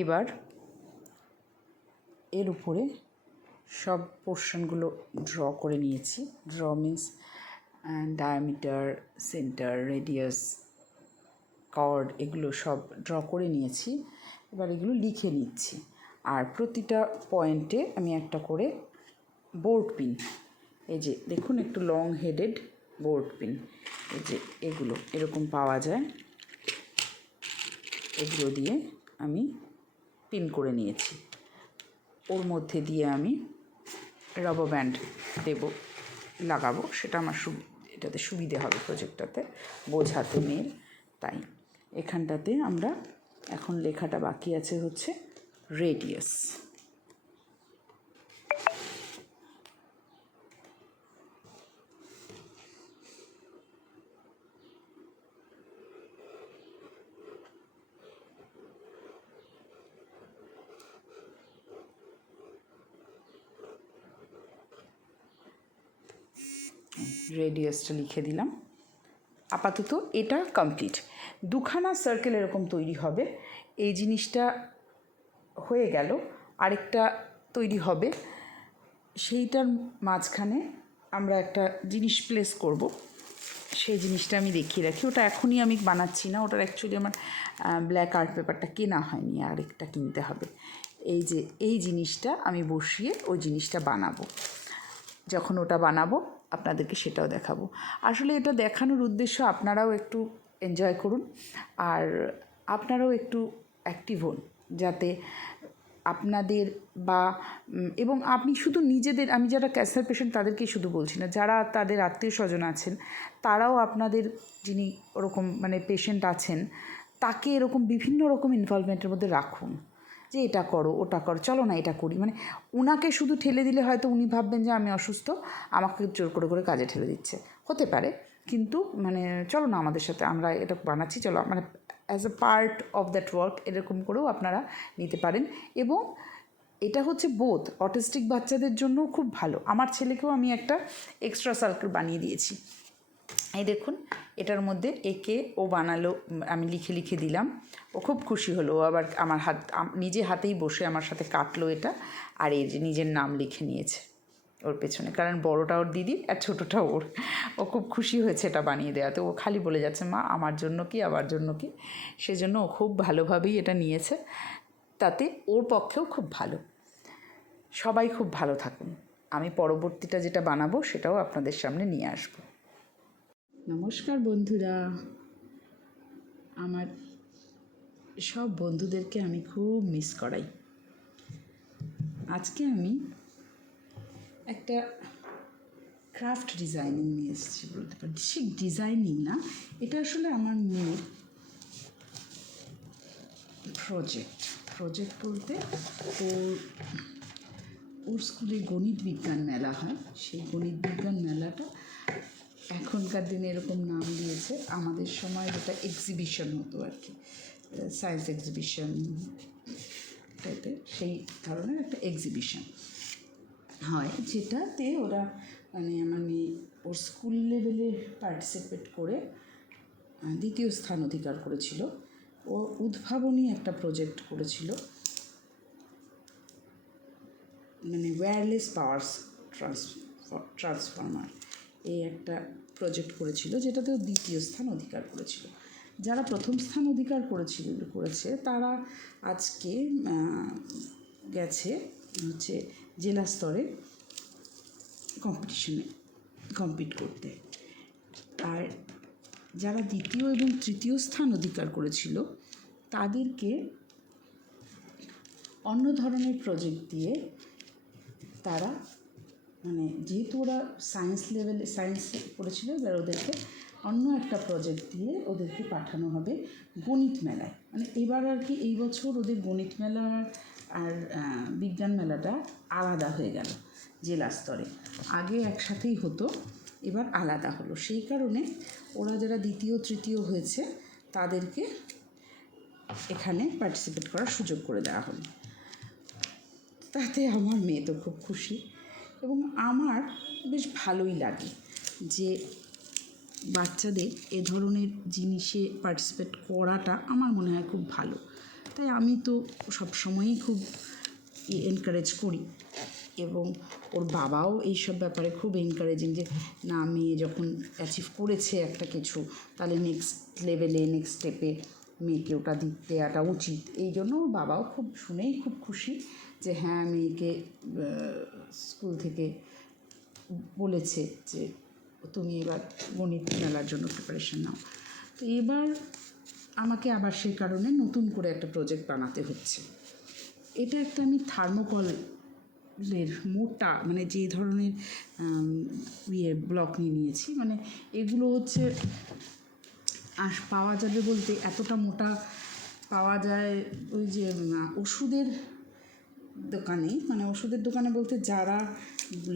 এবার এর উপরে সব পোর্শনগুলো ড্র করে নিয়েছি। Draw means diameter, centre, radius, chord, এগুলো সব ড্র করে নিয়েছি। এবার এগুলো লিখে নিচ্ছি। আর প্রতিটা পয়েন্টে আমি একটা করে বোর্ড পিন, এই যে দেখুন একটু লং হেডেড বোর্ড পিন, এই যে এগুলো এরকম পাওয়া যায়, এগুলো দিয়ে আমি পিন করে নিয়েছি। ওর মধ্যে দিয়ে আমি রাবার ব্যান্ড লাগাবো, সেটা আমার এটাতে সুবিধে হবে প্রজেক্টটাতে বোঝাতে মেয়ের। তাই এখানটাতে আমরা এখন লেখাটা বাকি আছে হচ্ছে রেডিয়াস। রেডিয়াসটা লিখে দিলাম। আপাতত এটা কমপ্লিট। দুখানা সার্কেল এরকম তৈরি হবে। এই জিনিসটা হয়ে গেল, আরেকটা তৈরি হবে। সেইটার মাঝখানে আমরা একটা জিনিস প্লেস করব, সেই জিনিসটা আমি দেখিয়ে রাখি। ওটা এখনই আমি বানাচ্ছি না, ওটার অ্যাকচুয়ালি আমার ব্ল্যাক আর্ট পেপারটা কেনা হয়নি, আরেকটা কিনতে হবে। এই যে এই জিনিসটা আমি বসিয়ে ওই জিনিসটা বানাবো। যখন ওটা বানাবো আপনাদেরকে সেটাও দেখাবো। আসলে এটা দেখানোর উদ্দেশ্য আপনারাও একটু এনজয় করুন, আর আপনারাও একটু অ্যাক্টিভ হন, যাতে আপনাদের এবং আপনি শুধু নিজেদের, আমি যারা ক্যান্সার পেশেন্ট তাদেরকেই শুধু বলছি না, যারা তাদের আত্মীয় স্বজন আছেন তারাও আপনাদের, যিনি ওরকম পেশেন্ট আছেন, তাকে এরকম বিভিন্ন রকম ইনভলভমেন্টের মধ্যে রাখুন, যে এটা করো ওটা করো, চলো না এটা করি। উনাকে শুধু ঠেলে দিলে হয়তো উনি ভাববেন যে আমি অসুস্থ, আমাকে জোর করে করে কাজে ঠেলে দিচ্ছে, হতে পারে। কিন্তু চলো না আমাদের সাথে, আমরা এটা বানাচ্ছি, চলো as a part of that work এরকম করেও আপনারা নিতে পারেন। এবং এটা হচ্ছে বোথ অটিস্টিক বাচ্চাদের জন্যও খুব ভালো। আমার ছেলেকেও আমি একটা এক্সট্রা সার্কেল বানিয়ে দিয়েছি। এই দেখুন, এটার মধ্যে একে ও বানালো, আমি লিখে লিখে দিলাম, ও খুব খুশি হলো। ও আবার আমার নিজে হাতেই বসে আমার সাথে কাটলো এটা, আর এই যে নিজের নাম লিখে নিয়েছে ওর পেছনে, কারণ বড়টা ওর দিদি আর ছোটোটা ওর। ও খুব খুশি হয়েছে এটা বানিয়ে দেওয়াতে। ও খালি বলে যাচ্ছে, মা আমার জন্য কি, আমার জন্য কি। সেজন্য ও খুব ভালোভাবেই এটা নিয়েছে, তাতে ওর পক্ষেও খুব ভালো। সবাই খুব ভালো থাকুন। আমি পরবর্তীটা যেটা বানাবো সেটাও আপনাদের সামনে নিয়ে আসবো। নমস্কার বন্ধুরা, আমার সব বন্ধুদেরকে আমি খুব মিস করাই। আজকে আমি একটা ক্রাফট ডিজাইনিং নিয়ে এসেছি বলতে পারি। ঠিক ডিজাইনিং না, এটা আসলে আমার মেয়ের প্রজেক্ট বলতে ওর স্কুলে গণিত বিজ্ঞান মেলা হয়, সেই গণিত বিজ্ঞান মেলাটা এখনকার দিনে এরকম নাম দিয়েছে, আমাদের সময় যেটা এক্সিবিশন হতো আর কি, সায়েন্স এক্সিবিশন টাইপের, সেই ধরনের একটা এক্সিবিশন হয়, যেটাতে ওরা আমার মেয়ে ওর স্কুল লেভেলে পার্টিসিপেট করে দ্বিতীয় স্থান অধিকার করেছিল। ও উদ্ভাবনী একটা প্রজেক্ট করেছিল, ওয়্যারলেস পাওয়ার ট্রান্সফর্মার, এই একটা প্রজেক্ট করেছিল, যেটাতেও দ্বিতীয় স্থান অধিকার করেছিল। যারা প্রথম স্থান অধিকার করেছে তারা আজকে গেছে হচ্ছে জেলা স্তরে কম্পিটিশনে কম্পিট করতে। আর যারা দ্বিতীয় এবং তৃতীয় স্থান অধিকার করেছিল তাদেরকে অন্য ধরনের প্রজেক্ট দিয়ে তারা যেহেতু ওরা সায়েন্স পড়েছিল, এবার ওদেরকে অন্য একটা প্রজেক্ট দিয়ে ওদেরকে পাঠানো হবে গণিত মেলায়। এবার আর কি এই বছর ওদের গণিত মেলা আর বিজ্ঞান মেলাটা আলাদা হয়ে গেল জেলা স্তরে। আগে একসাথেই হতো, এবার আলাদা হলো। সেই কারণে ওরা যারা দ্বিতীয় তৃতীয় হয়েছে তাদেরকে এখানে পার্টিসিপেট করার সুযোগ করে দেওয়া হলো। তাতে আমার মেয়ে তো খুব খুশি, এবং আমার বেশ ভালোই লাগে যে বাচ্চাদের এ ধরনের জিনিসে পার্টিসিপেট করাটা আমার মনে হয় খুব ভালো। তাই আমি তো সবসময়ই খুব এনকারেজ করি, এবং ওর বাবাও এইসব ব্যাপারে খুব এনকারেজিং, যে না, মেয়ে যখন অ্যাচিভ করেছে একটা কিছু, তাহলে নেক্সট লেভেলে, নেক্সট স্টেপে মেয়েকে ওটা দেওয়াটা উচিত। এই জন্য ওর বাবাও খুব শুনেই খুব খুশি যে হ্যাঁ, মেয়েকে স্কুল থেকে বলেছে যে তুমি এবার গণিত মেলার জন্য প্রিপারেশন নাও। তো এবার আমাকে আবার সেই কারণে নতুন করে একটা প্রজেক্ট বানাতে হচ্ছে। এটা একটা আমি থার্মোকলের মোটা, মানে যে ধরনের ব্লক নিয়েছি, মানে এগুলো হচ্ছে পাওয়া যাবে বলতে এতটা মোটা পাওয়া যায় ওই যে ওষুধের দোকানে, মানে ওষুধের দোকানে বলতে যারা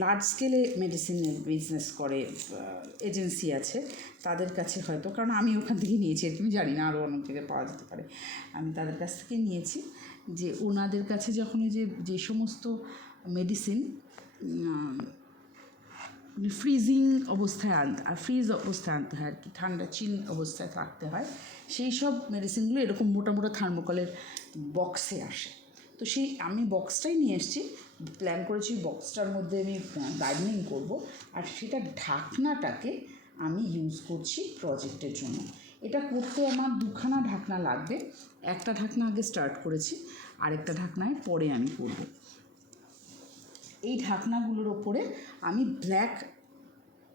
লার্জ স্কেলে মেডিসিনের বিজনেস করে, এজেন্সি আছে, তাদের কাছে হয়তো, কারণ আমি ওখান থেকে নিয়েছি, তুমি জানি না আরও অনেক জায়গায় পাওয়া যেতে পারে, আমি তাদের কাছ থেকে নিয়েছি। যে ওনাদের কাছে যখন যে সমস্ত মেডিসিন ফ্রিজিং অবস্থায় ফ্রিজ অবস্থায় আনতে হয় আর কি, ঠান্ডা চিল অবস্থায় থাকতে হয়, সেই সব মেডিসিনগুলো এরকম মোটা মোটা থার্মোকলের বক্সে আসে। তো আমি বক্সটাই নিয়ে এসেছি, প্ল্যান করেছি বক্সটার মধ্যে আমি গার্ডেনিং করব, আর সেটা ঢাকনাটাকে আমি ইউজ করছি প্রজেক্টের জন্য। এটা করতে আমার দুখানা ঢাকনা লাগবে, একটা ঢাকনা আগে স্টার্ট করেছি, আরেকটা ঢাকনায় পরে আমি করব। এই ঢাকনাগুলোর ওপরে আমি ব্ল্যাক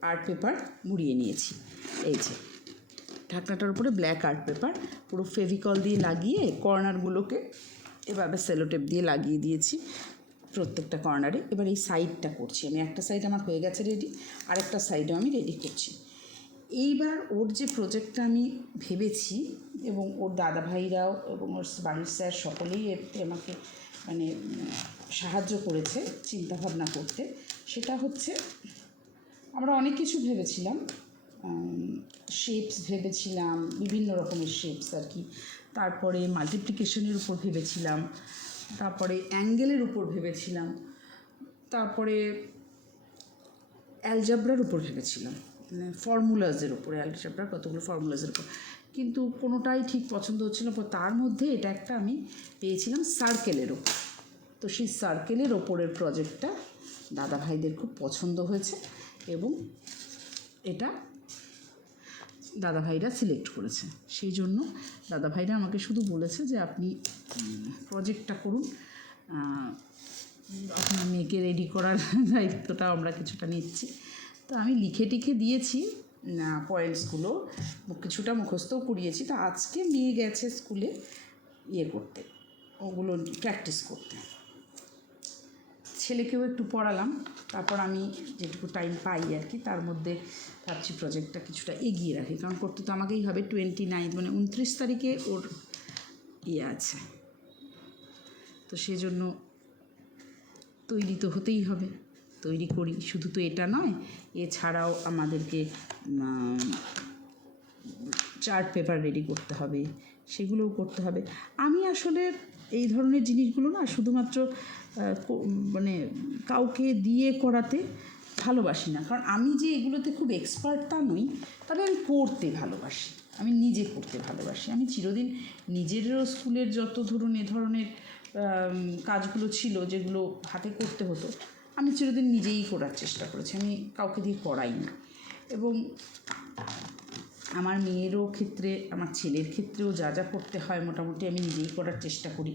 আর্ট পেপার মুড়িয়ে নিয়েছি। এই যে ঢাকনাটার উপরে ব্ল্যাক আর্ট পেপার পুরো ফেভিকল দিয়ে লাগিয়ে কর্নারগুলোকে এভাবে সেলোটেপ দিয়ে লাগিয়ে দিয়েছি প্রত্যেকটা কর্নারে। এবার এই সাইডটা করছি আমি, একটা সাইড আমার হয়ে গেছে রেডি, আরেকটা সাইডও আমি রেডি করছি। এইবার ওর যে প্রজেক্টটা আমি ভেবেছি, এবং ওর দাদা ভাইরাও এবং ওর বাড়ির স্যার সকলেই এতে আমাকে মানে সাহায্য করেছে চিন্তাভাবনা করতে, সেটা হচ্ছে আমরা অনেক কিছু ভেবেছিলাম, শেপস ভেবেছিলাম, বিভিন্ন রকমের শেপস আর কি, তারপরে মাল্টিপ্লিকেশনের উপর ভেবেছিলাম, তারপরে অ্যাঙ্গেলের উপর ভেবেছিলাম, তারপরে অ্যালজাব্রার উপর ভেবেছিলাম, ফর্মুলাসের উপরে, অ্যালজাব্রার কতগুলো ফর্মুলাসের উপর, কিন্তু কোনোটাই ঠিক পছন্দ হচ্ছিল না। তার মধ্যে এটা একটা আমি পেয়েছিলাম সার্কেলের ওপর। তো সেই সার্কেলের ওপরের প্রজেক্টটা দাদা ভাইদের খুব পছন্দ হয়েছে, এবং এটা দাদাভাইরা সিলেক্ট করেছে। সেই জন্য দাদাভাইরা আমাকে শুধু বলেছে যে আপনি প্রজেক্টটা করুন, আপনার মেয়েকে রেডি করার দায়িত্বটা আমরা কিছুটা নিচ্ছি। তো আমি লিখে টিখে দিয়েছি পয়েন্টসগুলো, কিছুটা মুখস্থও করিয়েছি। তো আজকে নিয়ে গেছে স্কুলে করতে, ওগুলো প্র্যাকটিস করতে। ছেলেকেও একটু পড়ালাম, তারপর আমি যেটুকু টাইম পাই আর কি, তার মধ্যে ভাবছি প্রজেক্টটা কিছুটা এগিয়ে রাখি, কারণ করতে তো আমাকেই হবে। 29 মানে 29 তারিখে ওর আছে, তো সেজন্য তৈরি তো হতেই হবে, তৈরি করি। শুধু তো এটা নয়, এছাড়াও আমাদেরকে চার্ট পেপার রেডি করতে হবে, সেগুলোও করতে হবে। আমি আসলে এই ধরনের জিনিসগুলো না শুধুমাত্র মানে কাউকে দিয়ে করাতে ভালোবাসি না, কারণ আমি যে এগুলোতে খুব এক্সপার্ট তা নই, তবে আমি করতে ভালোবাসি, আমি নিজে করতে ভালোবাসি। আমি চিরদিন নিজেরও স্কুলের যত ধরুন এ ধরনের কাজগুলো ছিল যেগুলো হাতে করতে হতো, আমি চিরদিন নিজেই করার চেষ্টা করেছি, আমি কাউকে দিয়ে করাই না। এবং আমার মেয়েরও ক্ষেত্রে, আমার ছেলের ক্ষেত্রেও যা যা করতে হয় মোটামুটি আমি নিজেই করার চেষ্টা করি,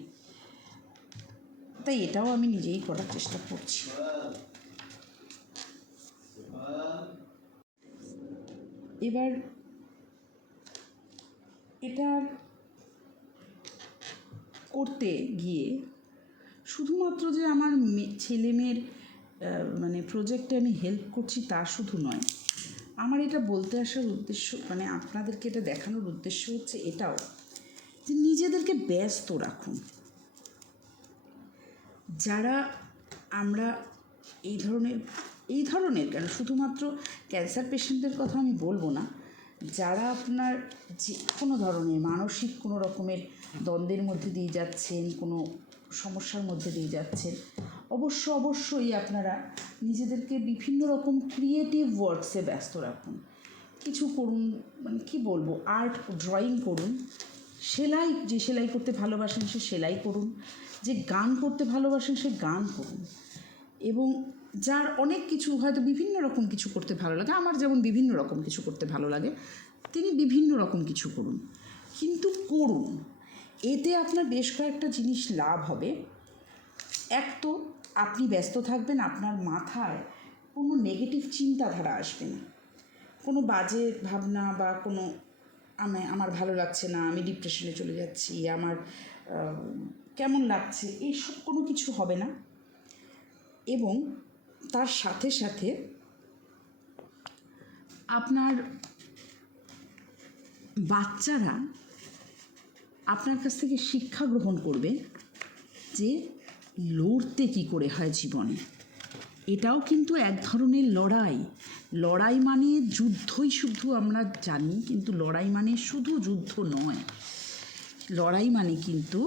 তাই এটাও আমি নিজেই করার চেষ্টা করছি। এবার এটা করতে গিয়ে শুধুমাত্র যে আমার ছেলে মেয়ের মানে প্রজেক্টে আমি হেল্প করছি তা শুধু নয়, আমার এটা বলতে আসার উদ্দেশ্য, মানে আপনাদেরকে এটা দেখানোর উদ্দেশ্য হচ্ছে এটাও যে নিজেদেরকে ব্যস্ত রাখুন। যারা আমরা এই ধরনের কেন, শুধুমাত্র ক্যান্সার পেশেন্টদের কথা আমি বলবো না, যারা আপনার যে কোনো ধরনের মানসিক কোনো রকমের দ্বন্দ্বের মধ্যে দিয়ে যাচ্ছেন, কোনো সমস্যার মধ্যে দিয়ে যাচ্ছেন, অবশ্যই আপনারা নিজেদেরকে বিভিন্ন রকম ক্রিয়েটিভ ওয়ার্কসে ব্যস্ত রাখুন। কিছু করুন, মানে কি বলবো, আর্ট ড্রয়িং করুন, সেলাই, যে সেলাই করতে ভালোবাসেন সে সেলাই করুন, যে গান করতে ভালোবাসেন সে গান করুন, এবং যার অনেক কিছু হয়তো বিভিন্ন রকম কিছু করতে ভালো লাগে, আমার যেমন বিভিন্ন রকম কিছু করতে ভালো লাগে, তিনি বিভিন্ন রকম কিছু করুন, কিন্তু করুন। এতে আপনার বেশ কয়েকটা জিনিস লাভ হবে। এক তো আপনি ব্যস্ত থাকবেন, আপনার মাথায় কোনো নেগেটিভ চিন্তাধারা আসবে না, কোনো বাজে ভাবনা বা কোনো আমার ভালো লাগছে না, আমি ডিপ্রেশনে চলে যাচ্ছি, আমার কেমন লাগছে, এইসব কোনো কিছু হবে না। এবং তার সাথে সাথে আপনার বাচ্চারা আপনার কাছ থেকে শিক্ষা গ্রহণ করবে যে লড়তে কী করে হয় জীবনে। এটাও কিন্তু এক ধরনের লড়াই। লড়াই মানে যুদ্ধই শুধু আমরা জানি, কিন্তু লড়াই মানে শুধু যুদ্ধ নয়। লড়াই মানে কিন্তু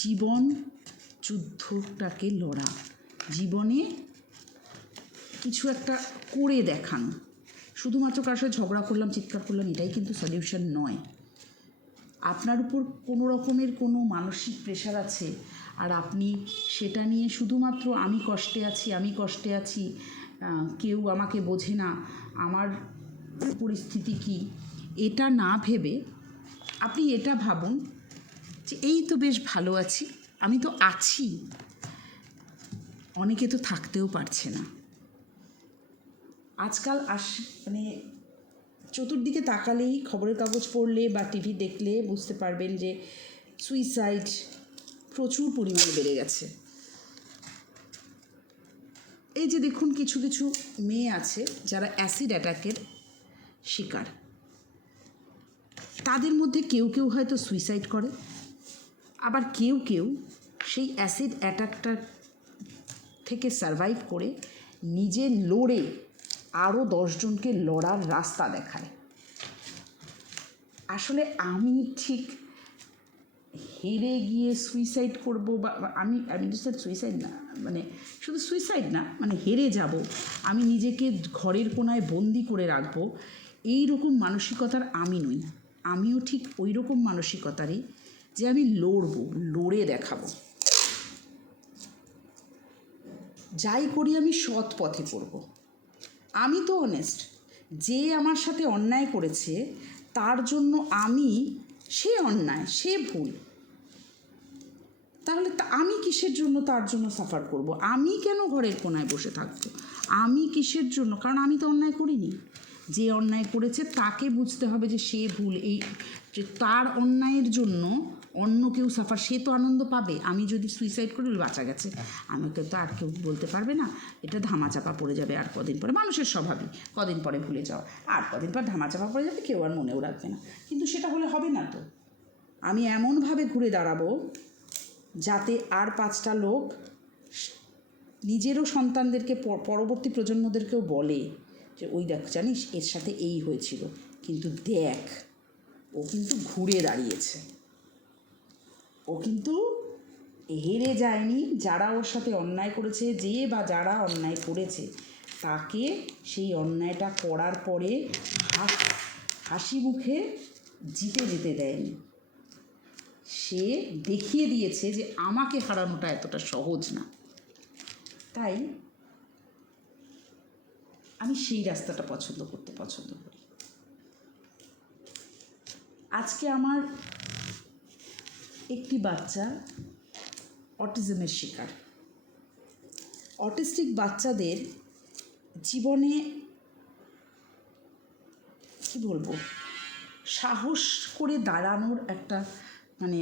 জীবন যুদ্ধটাকে লড়া, জীবনে কিছু একটা করে দেখানো। শুধুমাত্র কারোর সাথে ঝগড়া করলাম, চিৎকার করলাম, এটাই কিন্তু সলিউশন নয়। আপনার উপর কোনো রকমের কোনো মানসিক প্রেশার আছে আর আপনি সেটা নিয়ে শুধুমাত্র আমি কষ্টে আছি, কেউ আমাকে বোঝে না, আমার পরিস্থিতি কী, এটা না ভেবে আপনি এটা ভাবুন যে এই তো বেশ ভালো আছি, আমি তো আছি। অনেকে তো থাকতেও পারছে না। আজকাল মানে চতুর্দিকে তাকালেই, খবরের কাগজ পড়লে বা টিভি দেখলে বুঝতে পারবেন যে সুইসাইড প্রচুর পরিমাণে বেড়ে গেছে। এই যে দেখুন, কিছু কিছু মেয়ে আছে যারা অ্যাসিড অ্যাটাকের শিকার, তাদের মধ্যে কেউ কেউ হয়তো সুইসাইড করে, আবার কেউ কেউ সেই অ্যাসিড অ্যাটাকটা থেকে সারভাইভ করে নিজে লড়ে আরও 10 জনকে লড়ার রাস্তা দেখায়। আসলে আমি ঠিক হেরে গিয়ে সুইসাইড করব বা আমি সুইসাইড না, মানে শুধু সুইসাইড না, মানে হেরে যাব, আমি নিজেকে ঘরের কোনায় বন্দি করে রাখবো, এই রকম মানসিকতার আমি নই। আমিও ঠিক ওই রকম মানসিকতারই, যে আমি লড়বো, লড়ে দেখাবো। যাই করি আমি সৎ পথে করব। আমি তো অনেস্ট, যে আমার সাথে অন্যায় করেছে তার জন্য সে অন্যায়, সে ভুল, তাহলে আমি কিসের জন্য তার জন্য সাফার করব? আমি কেন ঘরের কোনায় বসে থাকবো? আমি কিসের জন্য? কারণ আমি তো অন্যায় করিনি। যে অন্যায় করেছে তাকে বুঝতে হবে যে সে ভুল, এই যে তার অন্যায়ের জন্য অন্য কেউ সাফার, সে তো আনন্দ পাবে। আমি যদি সুইসাইড করি, বাঁচা গেছে, আমাকে তো আর কেউ বলতে পারবে না, এটা ধামাচাপা পড়ে যাবে আর কদিন পরে, মানুষের স্বভাবই কদিন পরে ভুলে যাওয়া, আর কদিন পর ধামাচাপা পড়ে যাবে, কেউ আর মনেও রাখবে না। কিন্তু সেটা হলে হবে না তো। আমি এমনভাবে ঘুরে দাঁড়াবো যাতে আর 5টা লোক নিজেরও সন্তানদেরকে, পরবর্তী প্রজন্মদেরকেও বলে যে ওই দেখ, জানিস এর সাথে এই হয়েছিল, কিন্তু দেখ ও কিন্তু ঘুরে দাঁড়িয়েছে, ও কিন্তু হেরে যায়নি। যারা ওর সাথে অন্যায় করেছে, যে বা যারা অন্যায় করেছে, তাকে সেই অন্যায়টা করার পরে হাসি মুখে জিতে যেতে দেয়নি। সে দেখিয়ে দিয়েছে যে আমাকে হারানোটা এতটা সহজ না। তাই আমি সেই রাস্তাটা পছন্দ করি। আজকে আমার একটি বাচ্চা অটিজমের শিকার। অটিস্টিক বাচ্চাদের জীবনে কি বলবো, সাহস করে দাঁড়ানোর একটা মানে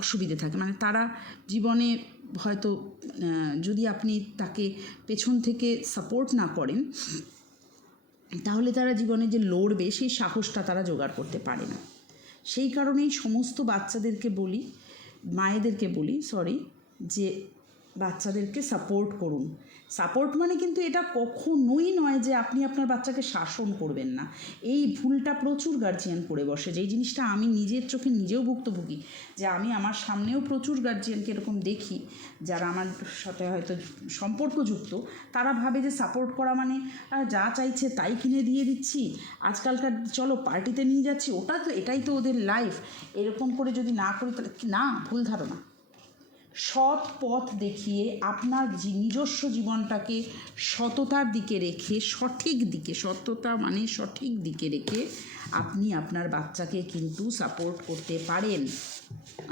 অসুবিধে থাকে। মানে তারা জীবনে হয়তো যদি আপনি তাকে পেছন থেকে সাপোর্ট না করেন, তাহলে তারা জীবনে যে লড়বে সেই সাহসটা তারা জোগাড় করতে পারে না। সেই কারণেই সমস্ত বাচ্চাদেরকে বলি, মায়েদেরকে বলি যে বাচ্চাদেরকে সাপোর্ট করুন। সাপোর্ট মানে কিন্তু এটা কখনোই নয় যে আপনি আপনার বাচ্চাকে শাসন করবেন না। এই ভুলটা প্রচুর গার্জিয়ান করে বসে, যেই জিনিসটা আমি নিজের চোখে নিজেও ভুক্তভোগী, যে আমি আমার সামনেও প্রচুর গার্জিয়ানকে এরকম দেখি যারা আমার সাথে হয়তো সম্পর্কযুক্ত, তারা ভাবে যে সাপোর্ট করা মানে যা চাইছে তাই কিনে দিয়ে দিচ্ছি, আজকালকার চলো পার্টিতে নিয়ে যাচ্ছি, ওটা তো এটাই তো ওদের লাইফ, এরকম করে যদি না করি তাহলে না, ভুল ধারণা। সৎ পথ দেখিয়ে আপনার নিজস্ব জীবনটাকে সততার দিকে রেখে, সঠিক দিকে, সততা মানে সঠিক দিকে রেখে আপনি আপনার বাচ্চাকে কিন্তু সাপোর্ট করতে পারেন।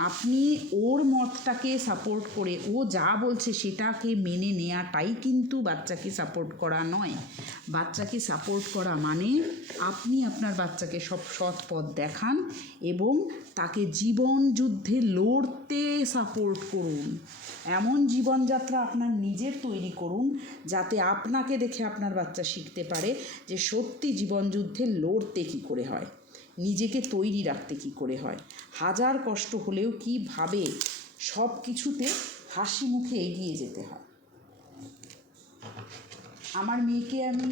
আপনি ওর মতটাকে সাপোর্ট করে ও যা বলছে সেটাকে মেনে নেওয়াটাই কিন্তু বাচ্চাকে সাপোর্ট করা নয়। বাচ্চাকে সাপোর্ট করা মানে আপনি আপনার বাচ্চাকে সব সৎ পথ দেখান এবং তাকে জীবন যুদ্ধে লড়তে সাপোর্ট করুন। এমন জীবনযাত্রা আপনার নিজের তৈরি করুন যাতে আপনাকে দেখে আপনার বাচ্চা শিখতে পারে যে সত্যি জীবনযুদ্ধে লড়তে কী করে হয়, নিজেকে তৈরি রাখতে কী করে হয়, হাজার কষ্ট হলেও কীভাবে সব কিছুতে হাসি মুখে এগিয়ে যেতে হয়। আমার মেয়েকে আমি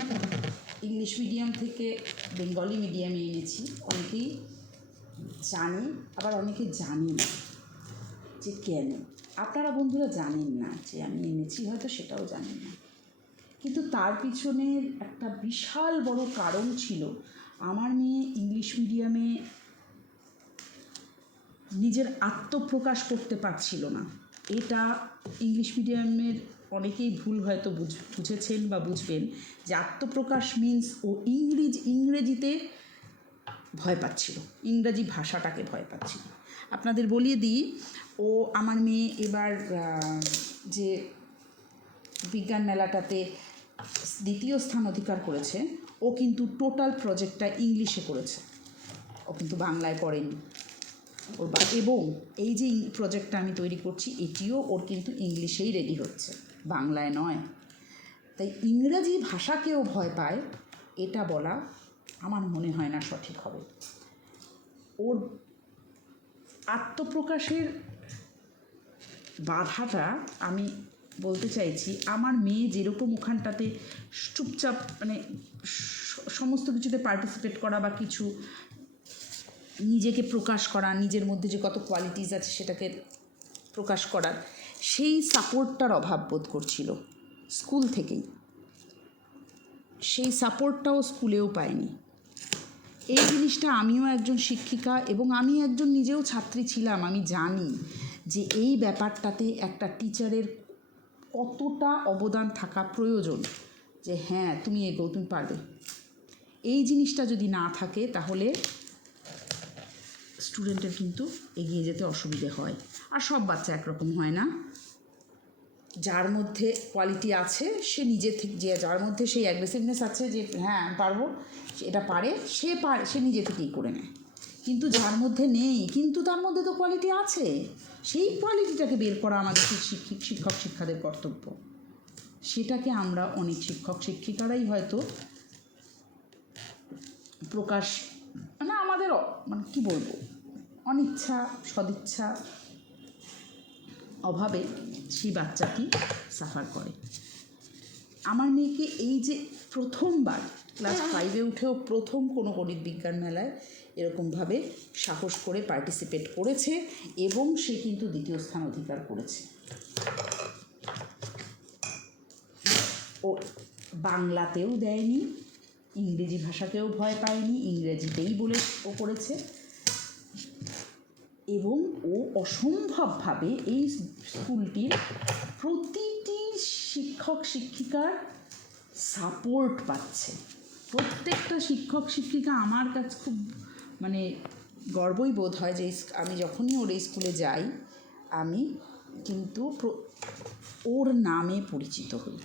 ইংলিশ মিডিয়াম থেকে বেঙ্গলি মিডিয়ামে এনেছি। অনেকেই জানে, আবার অনেকে জানে না যে কেন। আপনারা বন্ধুরা জানেন না যে আমি এনেছি, হয়তো সেটাও জানেন না, কিন্তু তার পিছনের একটা বিশাল বড় কারণ ছিল। আমার মেয়ে ইংলিশ মিডিয়ামে নিজের আত্মপ্রকাশ করতে পারছিল না। এটা ইংলিশ মিডিয়ামের অনেকেই ভুল হয়তো বুঝেছেন বা বুঝবেন যে আত্মপ্রকাশ মিন্স ও ইংরেজিতে ভয় পাচ্ছিল, ইংরাজি ভাষাটাকে ভয় পাচ্ছিল। আপনাদের বলিয়ে দিই, ও আমার মেয়ে এবার যে বিজ্ঞান মেলাটাতে দ্বিতীয় স্থান অধিকার করেছে, ও কিন্তু টোটাল প্রজেক্টটা ইংলিশে করেছে, ও কিন্তু বাংলায় করেনি। এবং এই যে প্রজেক্টটা আমি তৈরি করছি এটিও ওর কিন্তু ইংলিশেই রেডি হচ্ছে, বাংলায় নয়। তাই ইংরাজি ভাষাকেও ভয় পায়, এটা বলা আমার মনে হয় না সঠিক হবে। ওর আত্মপ্রকাশের বাধাটা আমি বলতে চাইছি, আমার মেয়ে যেরকম ওখানটাতে চুপচাপ মানে সমস্ত কিছুতে পার্টিসিপেট করা বা কিছু নিজেকে প্রকাশ করা, নিজের মধ্যে যে কত কোয়ালিটিস আছে সেটাকে প্রকাশ করার, সেই সাপোর্টটার অভাব বোধ করছিল স্কুল থেকেই। সেই সাপোর্টটাও স্কুলেও পায়নি। এই জিনিসটা আমিও একজন শিক্ষিকা এবং আমি একজন নিজেও ছাত্রী ছিলাম, আমি জানি যে এই ব্যাপারটাতে একটা টিচারের কতটা অবদান থাকা প্রয়োজন, যে হ্যাঁ তুমি এগোও, তুমি পারবে। এই জিনিসটা যদি না থাকে তাহলে স্টুডেন্টের কিন্তু এগিয়ে যেতে অসুবিধে হয়। আর সব বাচ্চা একরকম হয় না। যার মধ্যে কোয়ালিটি আছে সে নিজে থেকে, যে যার মধ্যে সেই অ্যাগ্রেসিভনেস আছে যে হ্যাঁ আমি পারবো, এটা পারে, সে নিজে থেকেই করে নেয়। কিন্তু যার মধ্যে নেই, কিন্তু তার মধ্যে তো কোয়ালিটি আছে, সেই কোয়ালিটিটাকে বের করা আমাদের শিক্ষক শিক্ষাদের কর্তব্য। সেটাকে আমরা অনেক শিক্ষক শিক্ষিকারাই হয়তো প্রকাশ মানে আমাদের মানে কী বলবো, অনিচ্ছা সদিচ্ছা অভাবে সেই বাচ্চাটি সাফার করে। আমার মেয়েকে এই যে প্রথমবার ক্লাস 5-এ উঠেও প্রথম কোনো গণিত বিজ্ঞান মেলায় এরকমভাবে সাহস করে পার্টিসিপেট করেছে এবং সে কিন্তু দ্বিতীয় স্থান অধিকার করেছে। ও বাংলাতেও দেয়নি, ইংরেজি ভাষাকেও ভয় পায়নি, ইংরেজিতেই বলে ও করেছে। এবং ও অসম্ভবভাবে এই স্কুলটির প্রতিটি শিক্ষক শিক্ষিকার সাপোর্ট পাচ্ছে। প্রত্যেকটা শিক্ষক শিক্ষিকা আমার কাছে খুব মানে গর্বই বোধ হয় যে আমি যখনই ওর এই স্কুলে যাই আমি কিন্তু ওর নামে পরিচিত হই।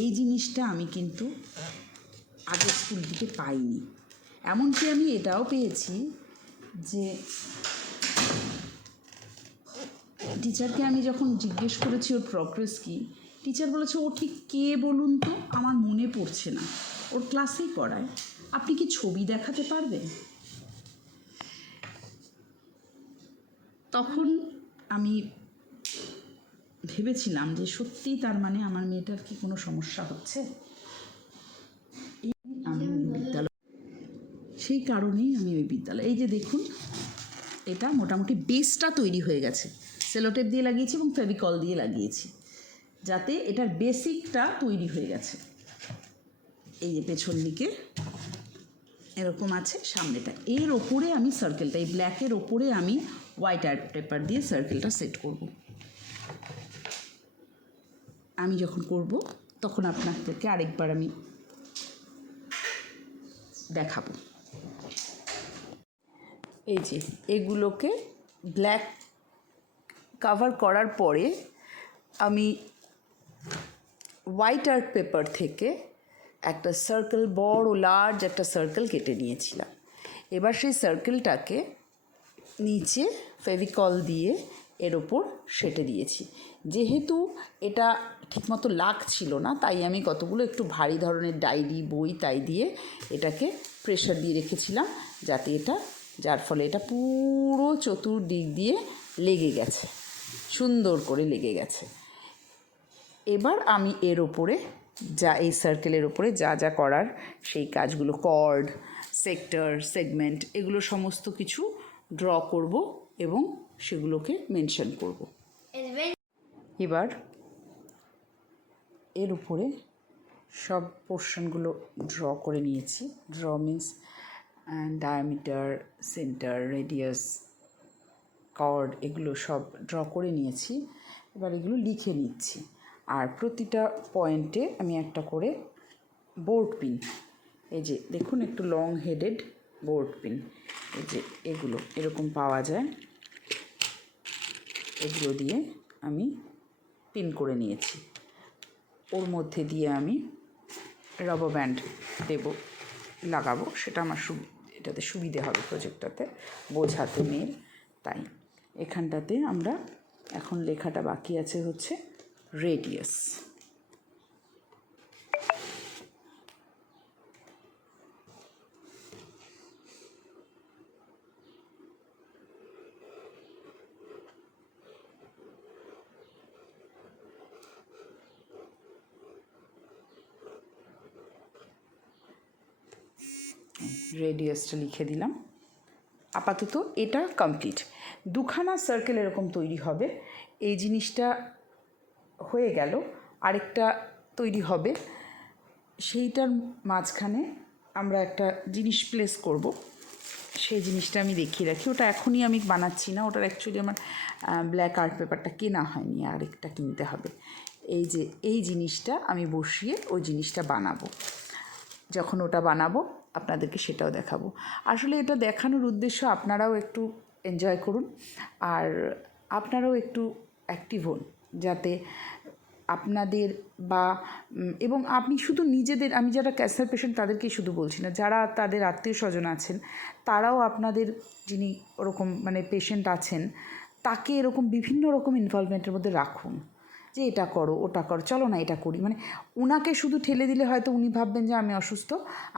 এই জিনিসটা আমি কিন্তু আগের স্কুলটিতে পাইনি। এমনকি আমি এটাও পেয়েছি যে টিচারকে আমি যখন জিজ্ঞেস করেছি ওর প্রগ্রেস কী, টিচার বলেছে ও ঠিক কে বলুন তো, আমার মনে পড়ছে না, ওর ক্লাসেই পড়ায়, আপনি কি ছবি দেখাতে পারবেন? তখন আমি ভেবেছিলাম যে সত্যিই তার মানে আমার মেয়েটার কি কোনো সমস্যা হচ্ছে, আমি ওই বিদ্যালয়, সেই কারণেই আমি ওই বিদ্যালয়, এই যে দেখুন এটা মোটামুটি বেসটা তৈরি হয়ে গেছে, সেলোটেপ দিয়ে লাগিয়েছি এবং ফেভিকল দিয়ে লাগিয়েছি যাতে এটার বেসিকটা তৈরি হয়ে গেছে। এই যে পেছন দিকে এরকম আছে, সামনেটা, এর ওপরে আমি সার্কেলটা, এই ব্ল্যাকের ওপরে আমি হোয়াইট আর্ট পেপার দিয়ে সার্কেলটা সেট করব। আমি যখন করব তখন আপনাদেরকে আরেকবার আমি দেখাবো। এই যে এগুলোকে ব্ল্যাক কাভার করার পরে আমি হোয়াইট আর্ট পেপার থেকে একটা সার্কেল, বড় লার্জ একটা সার্কেল কেটে নিয়েছিলাম। এবার সেই সার্কেলটাকে নিচে ফেভিকল দিয়ে এর ওপর সেঁটে দিয়েছি। যেহেতু এটা ঠিকমতো লাগছিল না, তাই আমি কতগুলো একটু ভারী ধরনের ডায়েরি, বই তাই দিয়ে এটাকে প্রেশার দিয়ে রেখেছিলাম যাতে এটা, যার ফলে এটা পুরো চতুর্দিক দিয়ে লেগে গেছে, সুন্দর করে লেগে গেছে। এবার আমি এর ওপরে যা, এই সার্কেলের ওপরে যা যা করার সেই কাজগুলো, কর্ড, সেক্টর, সেগমেন্ট, এগুলো সমস্ত কিছু ড্র করব এবং সেগুলোকে মেনশন করব। এবার এর উপরে সব পোর্শনগুলো ড্র করে নিয়েছি। Draw means diameter, centre, radius, chord, এগুলো সব ড্র করে নিয়েছি। এবার এগুলো লিখে নিচ্ছি। আর প্রতিটা পয়েন্টে আমি একটা করে বোর্ড পিন, এই যে দেখুন একটু লং হেডেড বোর্ড পিন, এই যে এগুলো এরকম পাওয়া যায়, এগুলো দিয়ে আমি পিন করে নিয়েছি। ওর মধ্যে দিয়ে আমি রাবার ব্যান্ড লাগাবো, সেটা আমার এটাতে সুবিধে হবে প্রজেক্টটাতে বোঝাতে মেয়ের। তাই এখানটাতে আমরা এখন লেখাটা বাকি আছে হচ্ছে রেডিয়াস। রেডিয়াসটা লিখে দিলাম। আপাতত এটা কমপ্লিট। দুখানা সার্কেল এরকম তৈরি হবে, এই জিনিসটা হয়ে গেল। আরেকটা তৈরি হবে, সেইটার মাঝখানে আমরা একটা জিনিস প্লেস করব, সেই জিনিসটা আমি দেখিয়ে রাখি। ওটা এখনই আমি বানাচ্ছি না, ওটার অ্যাকচুয়ালি আমার ব্ল্যাক আর্ট পেপারটা কেনা হয়নি, আরেকটা কিনতে হবে। এই যে এই জিনিসটা আমি বসিয়ে ওই জিনিসটা বানাবো, যখন ওটা বানাবো আপনাদেরকে সেটাও দেখাবো। আসলে এটা দেখানোর উদ্দেশ্য আপনারাও একটু এনজয় করুন আর আপনারাও একটু অ্যাক্টিভ হন, যাতে আপনাদের বা এবং আপনি শুধু নিজেদের, আমি যারা ক্যান্সার পেশেন্ট তাদেরকেই শুধু বলছি না, যারা তাদের আত্মীয় স্বজন আছেন তারাও আপনাদের, যিনি ওরকম মানে পেশেন্ট আছেন, তাকে এরকম বিভিন্ন রকম ইনভলভমেন্টের মধ্যে রাখুন, যে এটা করো, ওটা করো, চলো না এটা করি। মানে ওনাকে শুধু ঠেলে দিলে হয়তো উনি ভাববেন যে আমি অসুস্থ,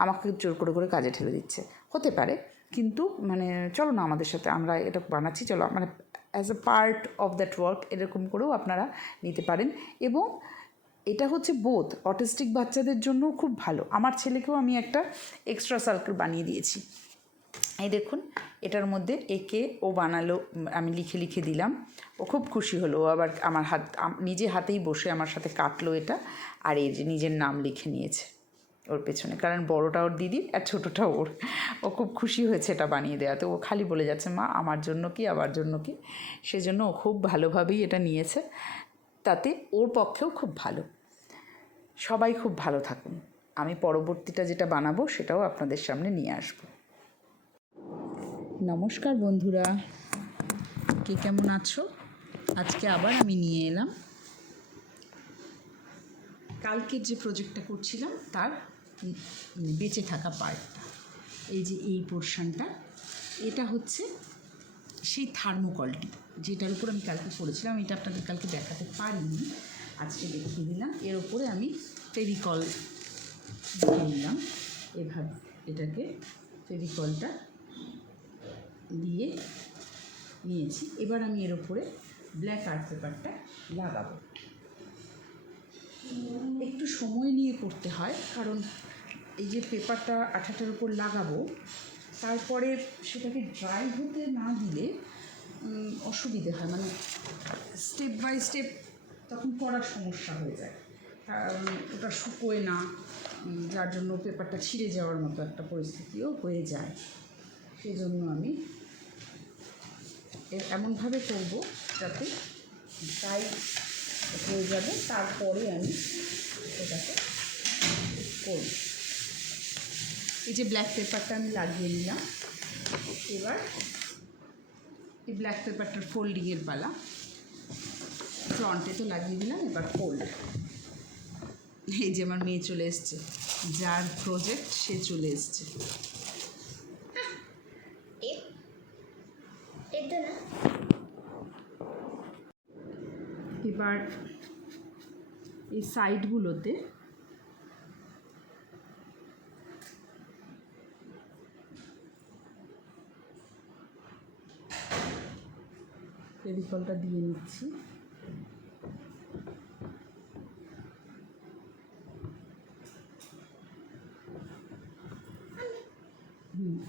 আমাকে জোর করে করে কাজে ঠেলে দিচ্ছে, হতে পারে। কিন্তু মানে চলো না আমাদের সাথে, আমরা এটা বানাচ্ছি, চলো, মানে as a part of that work এরকম করেও আপনারা নিতে পারেন। এবং এটা হচ্ছে বোথ অটিস্টিক বাচ্চাদের জন্যও খুব ভালো। আমার ছেলেকেও আমি একটা এক্সট্রা সার্কেল বানিয়ে দিয়েছি। এই দেখুন, এটার মধ্যে একে ও বানালো, আমি লিখে লিখে দিলাম, ও খুব খুশি হলো। ও আবার আমার নিজে হাতেই বসে আমার সাথে কাটলো এটা, আর এই যে নিজের নাম লিখে নিয়েছে ওর পেছনে, কারণ বড়টা ওর দিদি আর ছোটোটা ওর। ও খুব খুশি হয়েছে এটা বানিয়ে দেওয়াতে। ও খালি বলে যাচ্ছে, মা আমার জন্য কি, আমার জন্য কি। সেজন্য ও খুব ভালোভাবেই এটা নিয়েছে, তাতে ওর পক্ষেও খুব ভালো। সবাই খুব ভালো থাকুন। আমি পরবর্তীটা যেটা বানাবো সেটাও আপনাদের সামনে নিয়ে আসবো। নমস্কার বন্ধুরা, কে কেমন আছো? আজকে আবার আমি নিয়ে এলাম কালকের যে প্রজেক্টটা করছিলাম তার বেঁচে থাকা পার্টটা। এই যে এই পোর্শনটা, এটা হচ্ছে সেই থার্মোকলটি যেটার উপর আমি কালকে করেছিলাম। এটা আপনাদের কালকে দেখাতে পারিনি, আজকে দেখিয়ে দিলাম। এর উপরে আমি ফেভিকল দিয়ে নিলাম, এভাবে এটাকে ফেভিকলটা দিয়ে নিয়েছি। এবার আমি এর উপরে ব্ল্যাক আর্ট পেপারটা লাগাবো। একটু সময় নিয়ে করতে হয়, কারণ এই যে পেপারটা আঠাটার উপর লাগাবো, তারপরে সেটাকে ড্রাই হতে না দিলে অসুবিধে হয়, মানে স্টেপ বাই স্টেপ তখন করার সমস্যা হয়ে যায়, কারণ ওটা শুকোয় না, যার জন্য পেপারটা ছিঁড়ে যাওয়ার মতো একটা পরিস্থিতিও হয়ে যায়। সেই জন্য আমি এমনভাবে করব যাতে ড্রাই হয়ে যাবে, তারপরে আমি এটাকে করব। এই যে ব্ল্যাক পেপারটা আমি লাগিয়ে নিলাম, এবার এই ব্ল্যাক পেপারটার ফোল্ডিংয়ের পালা। ফ্রন্টে তো লাগিয়ে দিলাম, এবার ফোল্ড। এই যে আমার মেয়ে চলে এসছে, যার প্রজেক্ট সে চলে এসছে। এবার এই সাইডগুলোতে ফেভিকলটা দিয়ে নিচ্ছি।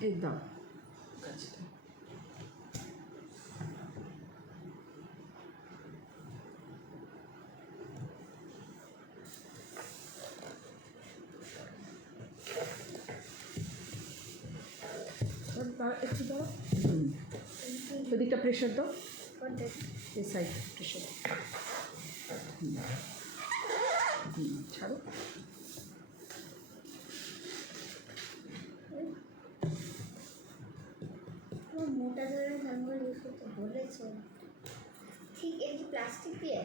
এই দাও কাজটা। একটু দাও, ওদিকটা প্রেশার দাও, এই সাইড প্রেশার ছাড়ো। মোটা ধরনের থার্মোকল ইউজ করতে বলেছে, ঠিক এই কি প্লাস্টিক দিয়ে?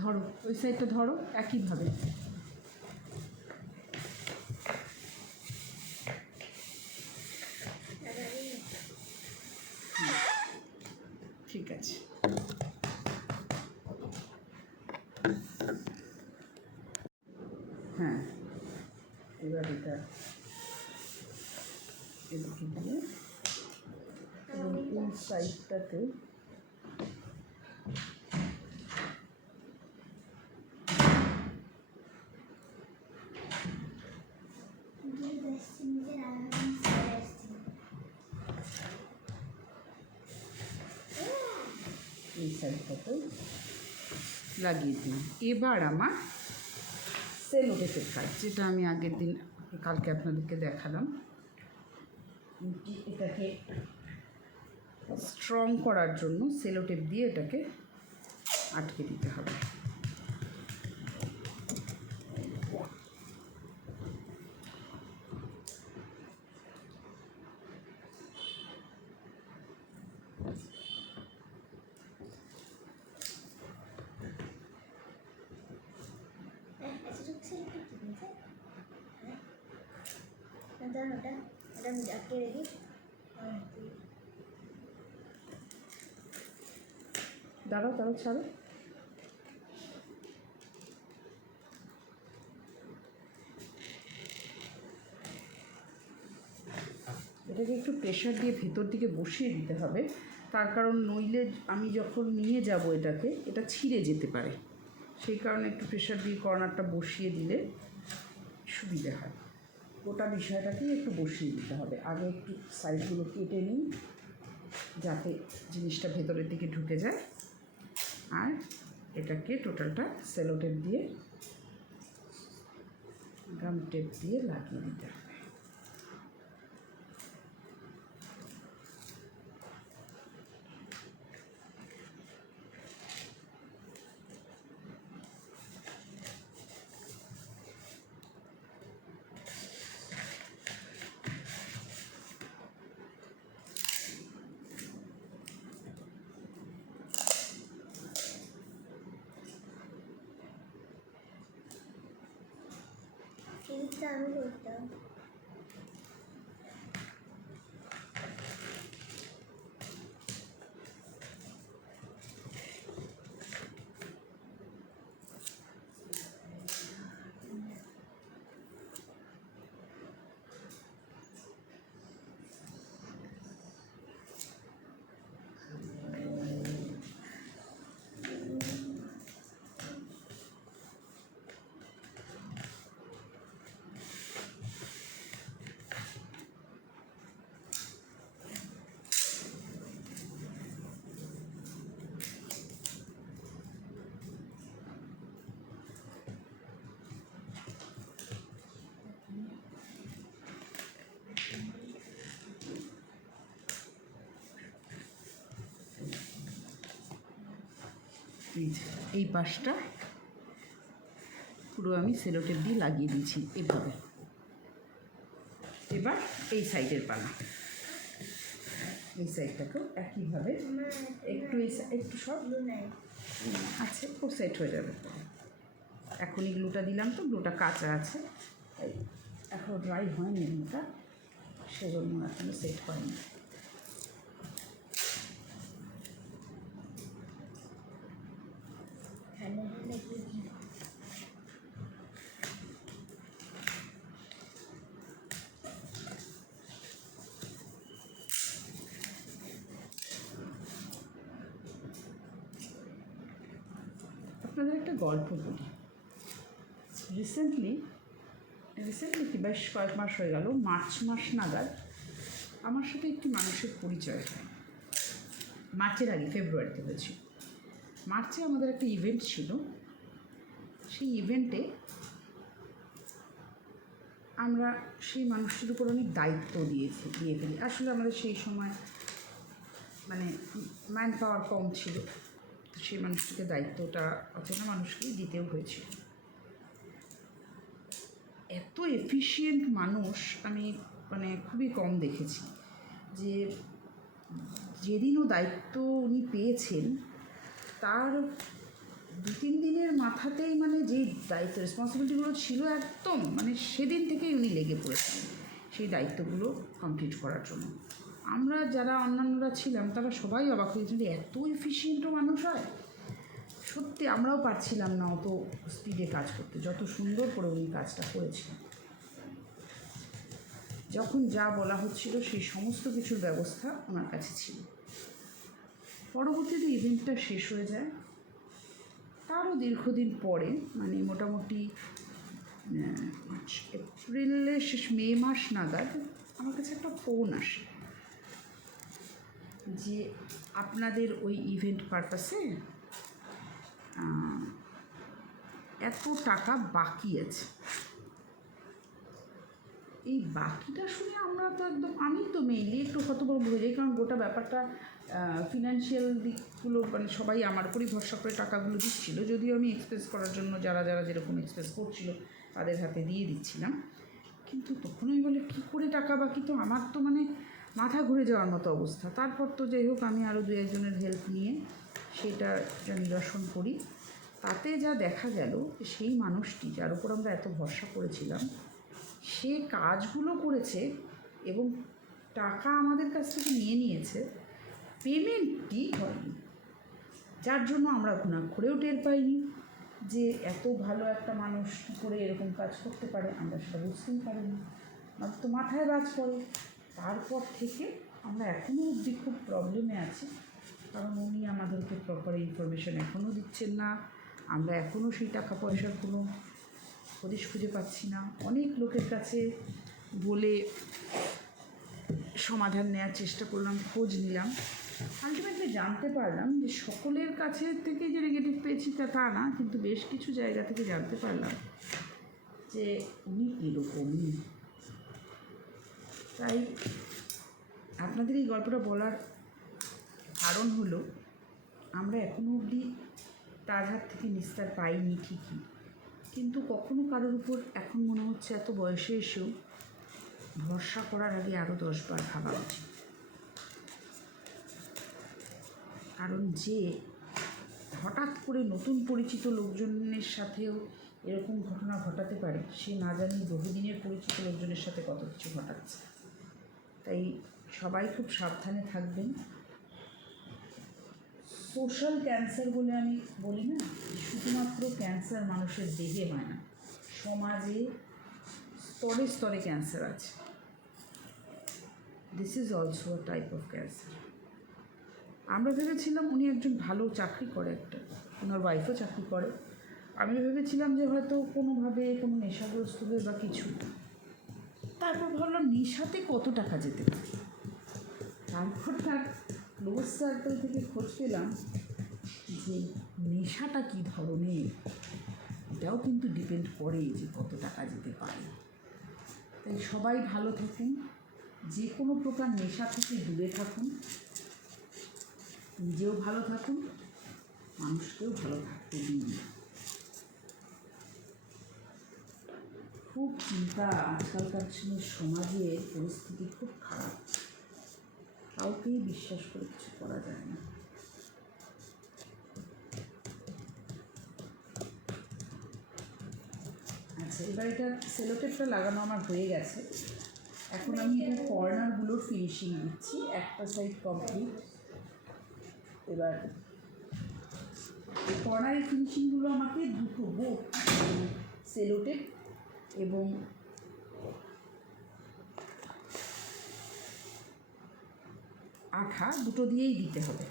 ধরো ওই সাইডটা ধরো একইভাবে। ঠিক আছে, হ্যাঁ এবার এটা এদিকে দিয়ে এই সাইডটাতে এই সাইডটাতে লাগিয়ে দিই। এবার আমার সেলো টেপের কাজ, যেটা আমি আগের দিন কালকে আপনাদেরকে দেখালাম। এটাকে স্ট্রং করার জন্য সেলো টেপ দিয়ে এটাকে আটকে দিতে হবে। দাঁড়াও দাঁড়াও, ছাড়ো। এটাকে একটু প্রেশার দিয়ে ভেতর দিকে বসিয়ে দিতে হবে, তার কারণ নইলে আমি যখন নিয়ে যাব এটাকে, এটা ছিঁড়ে যেতে পারে। সেই কারণে একটু প্রেশার দিয়ে কর্নারটা বসিয়ে দিলে সুবিধে হয়। গোটা বিষয়টাকেই একটু বসিয়ে দিতে হবে। আগে একটু সাইডগুলো কেটে নিই, যাতে জিনিসটা ভেতরের দিকে ঢুকে যায়। আর এটাকে টোটালটা সেলো টেপ দিয়ে, গাম টেপ দিয়ে লাগিয়ে দিতে হবে। আমি করতাম। এই পাশটা পুরো আমি সেলোটেপ দিয়ে লাগিয়ে দিয়েছি এভাবে। এবার এই সাইডের পালা, এই সাইডটাকেও একইভাবে একটু একটু সব আছে, ও সেট হয়ে যাবে। এখনই গ্লুটা দিলাম তো, গ্লুটা কাঁচা আছে, এখন ড্রাই হয়নি গ্লুটা, সেজন্য এখনো সেট হয়নি। আপনাদের একটা গল্প বলি। রিসেন্টলি কি বেশ কয়েক মাস হয়ে গেল, মার্চ মাস নাগাদ আমার সাথে একটি মানুষের পরিচয় হয়। মার্চের আগে, ফেব্রুয়ারিতে হয়েছিল। মার্চে আমাদের একটা ইভেন্ট ছিল। সেই ইভেন্টে আমরা সেই মানুষটির উপর অনেক দায়িত্ব দিয়ে ফেলি। আসলে আমাদের সেই সময় মানে ম্যান পাওয়ার কম ছিল, তো সেই মানুষটিকে দায়িত্বটা অচেনা মানুষকেই দিতেও হয়েছিল। এত এফিশিয়েন্ট মানুষ আমি মানে খুবই কম দেখেছি। যে যেদিনও দায়িত্ব উনি পেয়েছেন তার 2-3 দিনের মাথাতেই মানে যে দায়িত্ব রেসপন্সিবিলিটিগুলো ছিল একদম মানে সেদিন থেকেই উনি লেগে পড়েছিলেন সেই দায়িত্বগুলো কমপ্লিট করার জন্য। আমরা যারা অন্যান্যরা ছিলাম তারা সবাই অবাক হয়েছিল যে এত এফিশিয়েন্টও মানুষ হয়। সত্যি আমরাও পারছিলাম না অত স্পিডে কাজ করতে, যত সুন্দর করে উনি কাজটা করেছিলেন। যখন যা বলা হচ্ছিল সেই সমস্ত কিছুর ব্যবস্থা ওনার কাছে ছিল। পরবর্তীতে ইভেন্টটা শেষ হয়ে যায়, তারও দীর্ঘদিন পরে মানে মোটামুটি এপ্রিলের শেষ, মে মাস নাগাদ আমার কাছে একটা ফোন আসে যে আপনাদের ওই ইভেন্ট পারপাসে এত টাকা বাকি আছে। এই বাকিটা শুনে আমরা তো একদম, আমি তো মেইনলি একটু হতভম্ব হয়ে যাই, কারণ গোটা ব্যাপারটা ফিনান্সিয়াল দিকগুলো মানে সবাই আমার উপরই ভরসা করে টাকাগুলো দিচ্ছিল, যদিও আমি এক্সপ্রেস করার জন্য যারা যারা যেরকম এক্সপ্রেস করছিল তাদের হাতে দিয়ে দিচ্ছিলাম। কিন্তু তখনই বলে কী করে টাকা বাকি, তো আমার তো মানে মাথা ঘুরে যাওয়ার মতো অবস্থা। তারপর তো যাই হোক আমি আরও 2-1 জনের হেল্প নিয়ে সেটা নিরসন করি। তাতে যা দেখা গেল সেই মানুষটি যার উপর আমরা এত ভরসা করেছিলাম সে কাজগুলো করেছে এবং টাকা আমাদের কাছ থেকে নিয়েছে, পেমেন্টই হয়নি। যার জন্য আমরা ঘুণাক্ষরেও টের পাইনি যে এত ভালো একটা মানুষ কী করে এরকম কাজ করতে পারে, আমরা সেটা বুঝতেই পারিনি। আমাদের তো মাথায় বাজ পড়ে। তারপর থেকে আমরা এখনও অবধি খুব প্রবলেমে আছি, কারণ উনি আমাদেরকে প্রপার ইনফরমেশান এখনও দিচ্ছেন না। আমরা এখনও সেই টাকা পয়সার কোনো হদিশ খুঁজে পাচ্ছি না। অনেক লোকের কাছে বলে সমাধান নেওয়ার চেষ্টা করলাম, খোঁজ নিলাম। আলটিমেটলি জানতে পারলাম যে সকলের কাছে থেকে যে নেগেটিভ পেয়েছি তা না, কিন্তু বেশ কিছু জায়গা থেকে জানতে পারলাম যে উনি এরকমই। তাই আপনাদের এই গল্পটা বলার কারণ হলো আমরা এখনও অবধি তার হাত থেকে নিস্তার পাইনি ঠিকই, কিন্তু কখনো কারোর উপর এখন মনে হচ্ছে এত বয়সে এসেও ভরসা করার আগে আরও 10 বার ভাবা উচিত। কারণ যে হঠাৎ করে নতুন পরিচিত লোকজনের সাথেও এরকম ঘটনা ঘটাতে পারে সে না জানি বহুদিনের পরিচিত লোকজনের সাথে কত কিছু ঘটাচ্ছে। তাই সবাই খুব সাবধানে থাকবেন। সোশ্যাল ক্যান্সার বলে আমি বলি না, শুধুমাত্র ক্যান্সার মানুষের দেহে হয় না, সমাজে স্তরে স্তরে ক্যান্সার আছে। This is also a type of cancer. আমরা ভেবেছিলাম উনি একজন ভালো চাকরি করে, একটা ওনার ওয়াইফও চাকরি করে। আমি ভেবেছিলাম যে হয়তো কোনোভাবে কোনো নেশাগ্রস্ত হয়ে বা কিছু। তারপর ভাবলাম নেশাতে কত টাকা যেতে পারে। তারপর তার ক্লোজ সার্কেল থেকে খোঁজ পেলাম যে নেশাটা কী ধরনের, এটাও কিন্তু ডিপেন্ড করে যে কত টাকা যেতে পারে। তাই সবাই ভালো থাকুন, যে কোনো প্রকার নেশা থেকে দূরে থাকুন, নিজেও ভালো থাকুন, মানুষকেও ভালো থাকতে দিই। খুব চিন্তা, আজকালকার সমাজের পরিস্থিতি খুব খারাপ, কাউকেই বিশ্বাস করে কিছু করা যায় না। আচ্ছা, এবার এটা সেলোটেপটা লাগানো আমার হয়ে গেছে। এখন আমি এটা কর্নারগুলোর ফিনিশিং দিচ্ছি। একটা সাইড কমপ্লিট। এবার এই কর্নারের ফিনিশিংগুলো আমাকে দুটো বোট, সেলোটেপ এবং আঠা দুটো দিয়েই দিতে হবে।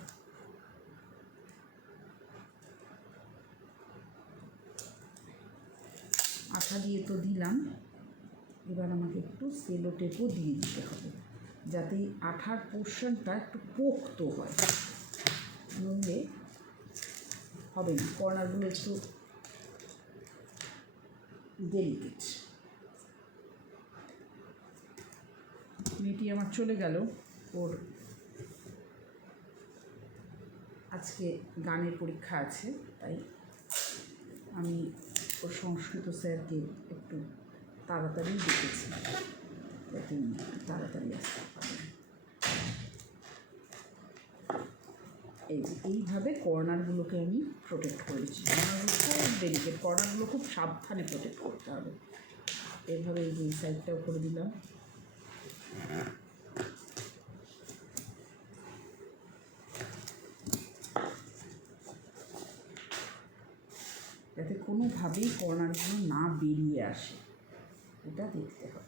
আঠা দিয়ে তো দিলাম, এবার আমাকে একটু সেলোটেপও দিয়ে দিতে হবে, যাতে আঠার পোর্শনটা একটু পোক্ত হয়, নইলে হবে না। কর্নারগুলো একটু ডেলিকেট। মেয়েটি আমার চলে গেল, ওর আজকে গানের পরীক্ষা আছে, তাই আমি ওর সংস্কৃত স্যারকে একটু তাড়াতাড়ি ডেকেছি, যাতে তাড়াতাড়ি আসতে পারে। এইভাবে কর্নারগুলোকে আমি প্রোটেক্ট করেছি। কর্নারগুলো খুব ডেলিকেট, কর্নারগুলো খুব সাবধানে প্রোটেক্ট করতে হবে। এইভাবে এই সাইডটাও করে দিলাম। যাতে কোনোভাবেই কর্নারগুলো না বেরিয়ে আসে, এটা দেখতে হবে।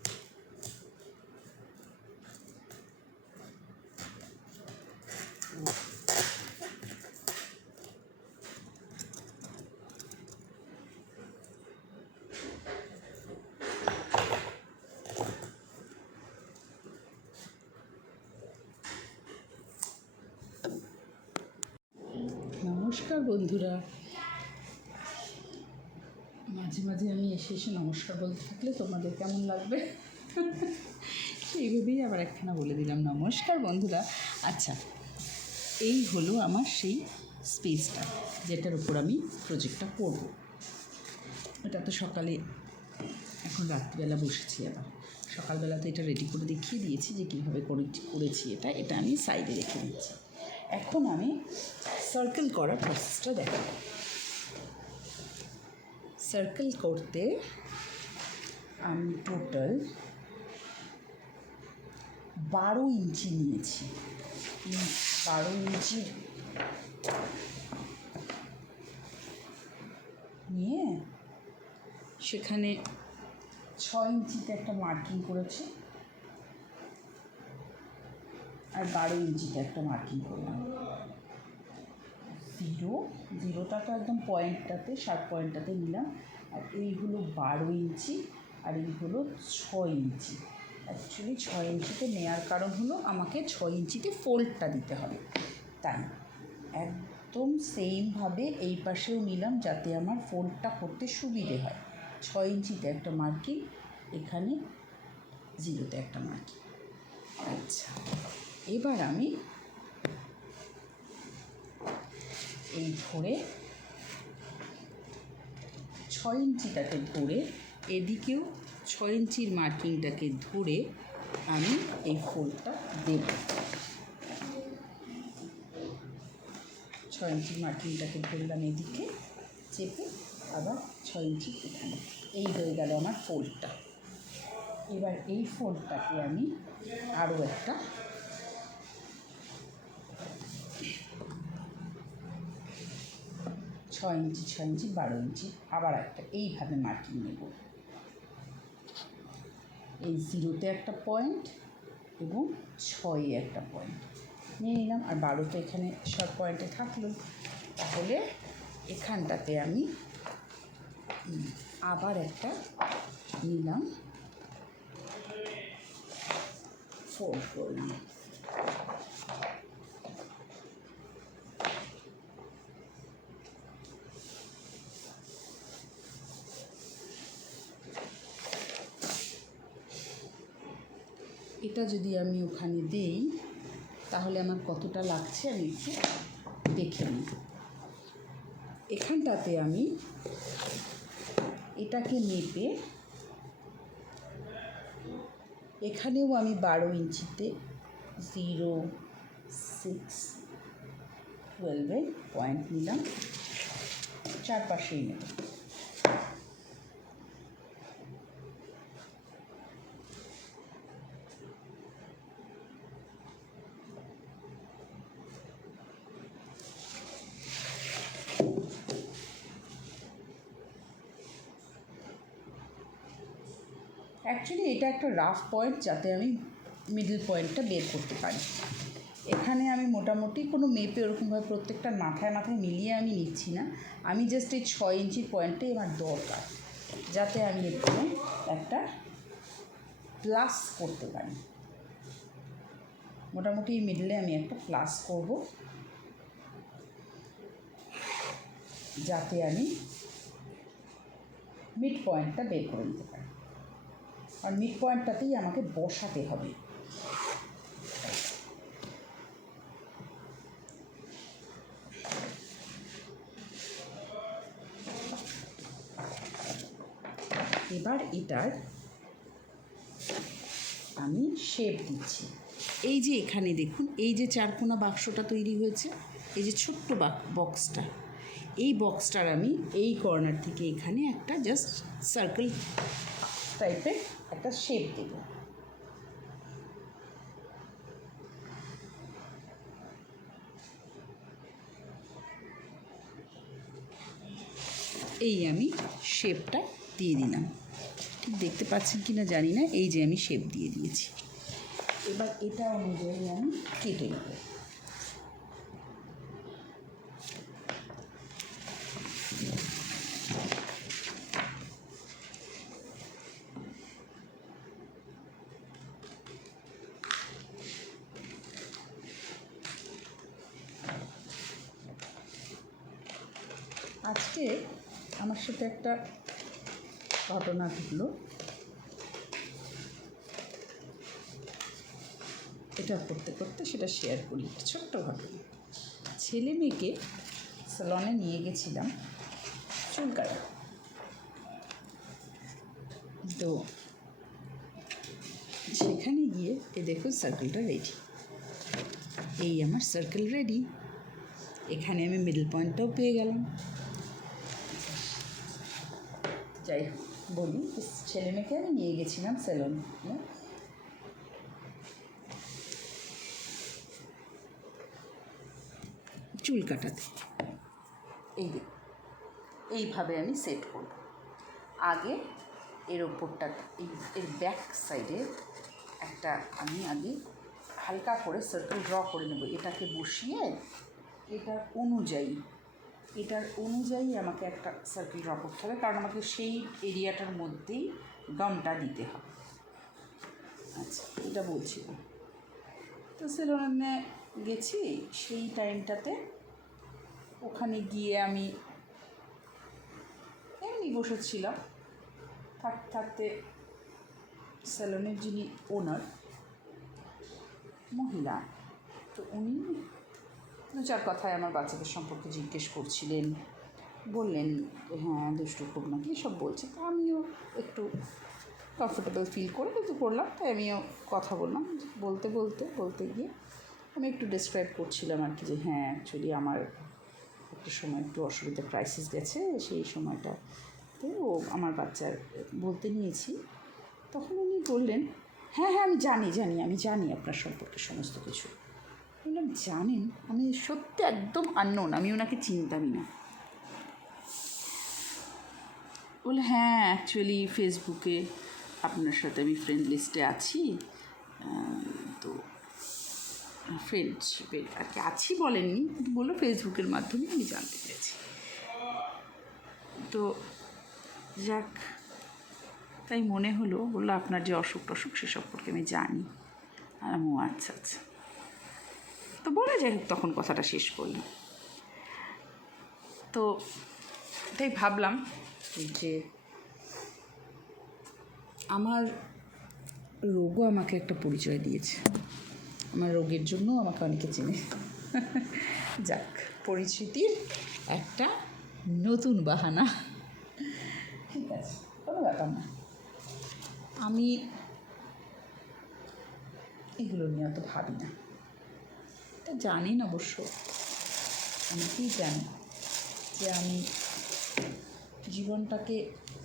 নমস্কার বন্ধুরা, মাঝে মাঝে আমি এসে নমস্কার বলতে থাকলে তোমাদের কেমন লাগবে সেইভাবেই আবার একখানা বলে দিলাম। নমস্কার বন্ধুরা। আচ্ছা, এই হলো আমার সেই স্পেসটা যেটার উপর আমি প্রজেক্টটা করব। এটা তো সকালে, এখন রাত্রিবেলা বসেছি, আবার সকালবেলা তো এটা রেডি করে দেখিয়ে দিয়েছি যে কীভাবে করেছি। এটা আমি সাইডে রেখে দিচ্ছি। এখন আমি সার্কেল করার প্রসেসটা দেখাবো। সার্কেল করতে আমি টোটাল 12 ইঞ্চি নিয়েছি। 12 ইঞ্চি নিয়ে সেখানে 6 ইঞ্চিতে একটা মার্কিং করেছি, আর 12 ইঞ্চিতে একটা মার্কিং করলাম। জিরোটা তো একদম পয়েন্টটাতে, শার্প পয়েন্টটাতে নিলাম। আর এই হলো 12 ইঞ্চি, আর এই হলো 6 ইঞ্চি। অ্যাকচুয়ালি 6 ইঞ্চিতে নেওয়ার কারণ হলো আমাকে 6 ইঞ্চিতে ফোল্ডটা দিতে হবে, তাই একদম সেমভাবে এই পাশেও নিলাম, যাতে আমার ফোল্ডটা করতে সুবিধে হয়। 6 ইঞ্চিতে একটা মার্কিং, এখানে 0তে একটা মার্কিং। আচ্ছা, এবার আমি এই ধরে 6 ইঞ্চিটাকে ধরে, এদিকেও 6 ইঞ্চির মার্কিংটাকে ধরে আমি এই ফোল্ডটা দেব। 6 ইঞ্চির মার্কিংটাকে ধরলাম এদিকে চেপে, আবার 6 ইঞ্চি এখানে। এই হয়ে গেল আমার ফোল্ডটা। এবার এই ফোল্ডটাকে আমি আরও একটা 6 ইঞ্চি, 6 ইঞ্চি, 12 ইঞ্চি, আবার একটা এইভাবে মার্কিং নেব। এই 0তে একটা পয়েন্ট এবং 6-এ একটা পয়েন্ট নিয়ে নিলাম, আর 12তে এখানে সব পয়েন্টে থাকলো। তাহলে এখানটাতে আমি আবার একটা নিলাম, ফোল্ড করলাম। এটা যদি আমি ওখানে দেই তাহলে আমার কতটা লাগছে আমি একটু দেখে নিই। এখানটাতে আমি এটাকে মেপে এখানেও আমি 12 ইঞ্চিতে 0, 6, 12 পয়েন্ট নিলাম, চারপাশেই নেব। অ্যাকচুয়ালি এটা একটা রাফ পয়েন্ট, যাতে আমি মিডল পয়েন্টটা বের করতে পারি। এখানে আমি মোটামুটি কোনো মেপে ওরকমভাবে প্রত্যেকটা মাথায় মাথায় মিলিয়ে আমি নিচ্ছি না, আমি জাস্ট এই 6 ইঞ্চির পয়েন্টটাই আমার দরকার, যাতে আমি এখানে একটা প্লাস করতে পারি। মোটামুটি এই মিডলে আমি একটা প্লাস করব, যাতে আমি মিড পয়েন্টটা বের করে নিতে পারি। আর মিড পয়েন্টটাতেই আমাকে বসাতে হবে। এবার এটার আমি শেপ দিচ্ছি। এই যে এখানে দেখুন, এই যে চারকোনা বাক্সটা তৈরি হয়েছে, এই যে ছোট্ট বক্সটা, এই বক্সটার আমি এই কর্নার থেকে এখানে একটা জাস্ট সার্কেল টাইপের একটা শেপ দেব। এই আমি শেপটা দিয়ে দিলাম, ঠিক দেখতে পাচ্ছেন কি না জানি না, এই যে আমি শেপ দিয়ে দিয়েছি। এবার এটা অনুযায়ী আমি কেটে নেব। আজকে আমার সাথে একটা ঘটনা ঘটলো, এটা করতে করতে সেটা শেয়ার করি। ছোট্ট ঘটনা, ছেলে মেয়েকে স্যালনে নিয়ে গেছিলাম চুল কাটা। তো সেখানে গিয়ে এই দেখুন সার্কেলটা রেডি, এই আমার সার্কেল রেডি। এখানে আমি মিডল পয়েন্টটাও পেয়ে গেলাম। যাই হোক, বলি, ছেলে মেয়েকে আমি নিয়ে গেছিলাম স্যালনে, চুল কাটাতে। এইভাবে আমি সেট করব। আগে এর ওপরটা, এর ব্যাক সাইডে একটা আমি আগে হালকা করে সার্কেল ড্র করে নেব। এটাকে বসিয়ে এটার অনুযায়ী আমাকে একটা সার্কেল ড্র করতে হবে, কারণ আমাকে সেই এরিয়াটার মধ্যেই গামটা দিতে হবে। আচ্ছা, এটা বলছিলাম। তো সেলুনে গেছি, সেই টাইমটাতে ওখানে গিয়ে আমি এমনি বসেছিলাম, থাকতে থাকতে সেলুনের যিনি ওনার মহিলা, তো উনি দু চার কথায় আমার বাচ্চাদের সম্পর্কে জিজ্ঞেস করছিলেন, বললেন হ্যাঁ দুষ্টু খুব নাকি সব বলছে। তো আমিও একটু কমফোর্টেবল ফিল করে কিন্তু করলাম, তাই আমিও কথা বললাম। বলতে গিয়ে আমি একটু ডেসক্রাইব করছিলাম আর কি, যে হ্যাঁ অ্যাকচুয়ালি আমার একটা সময় একটু অসুবিধা ক্রাইসিস গেছে, সেই সময়টাতে ও আমার বাচ্চার বলতে নিয়েছি। তখন উনি বললেন হ্যাঁ আমি জানি আপনার সম্পর্কে সমস্ত কিছু। বললাম জানেন? আমি সত্যি একদম আননোন, আমি ওনাকে চিনতামই না। বলে হ্যাঁ অ্যাকচুয়ালি ফেসবুকে আপনার সাথে আমি ফ্রেন্ড লিস্টে আছি, তো ফ্রেন্ডশিপের আর কি আছি বলেননি, কিন্তু বললো ফেসবুকের মাধ্যমে আমি জানতে পেরেছি। তো যাক, তাই মনে হলো, বললো আপনার যে অসুখ টসুখ সে সম্পর্কে আমি জানি। আর ও আচ্ছা, তো বলে যাই হোক, তখন কথাটা শেষ করলাম। তো তাই ভাবলাম যে আমার রোগও আমাকে একটা পরিচয় দিয়েছে, আমার রোগের জন্য আমাকে অনেকে চেনে। যাক, পরিচিতির একটা নতুন বাহানা। ঠিক আছে, কোনো ব্যাপার না। আমি এগুলো নিয়ে অত ভাবি না। এটা জানেন অবশ্য, অনেকেই জানে যে আমি জীবনটাকে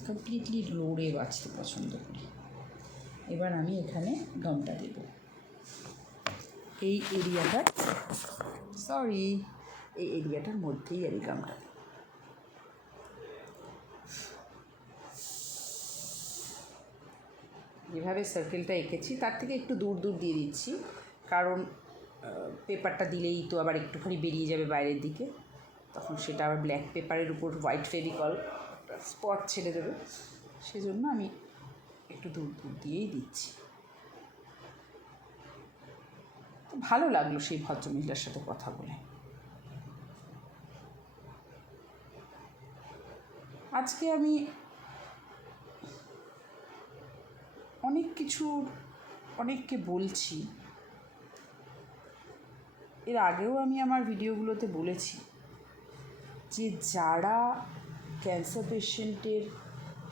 কমপ্লিটলি লড়ে বাঁচতে পছন্দ করি। এবার আমি এখানে গামটা দেব এই এরিয়াটার, এই এরিয়াটার মধ্যেই আমি গামটা দেব। যেভাবে সার্কেলটা এঁকেছি তার থেকে একটু দূর দূর দিয়ে দিচ্ছি, কারণ পেপারটা দিলেই তো আবার একটুখানি বেরিয়ে যাবে বাইরের দিকে, তখন সেটা আবার ব্ল্যাক পেপারের উপর হোয়াইট ফেভিকল স্পট ছেড়ে দেবে। সেজন্য আমি একটু দূর দূর দিয়েই দিচ্ছি। তো ভালো লাগলো সেই ভদ্রমহিলার সাথে কথা বলে। আজকে আমি অনেককে বলছি, এর আগেও আমি আমার ভিডিওগুলোতে বলেছি যে যারা ক্যান্সার পেশেন্টের,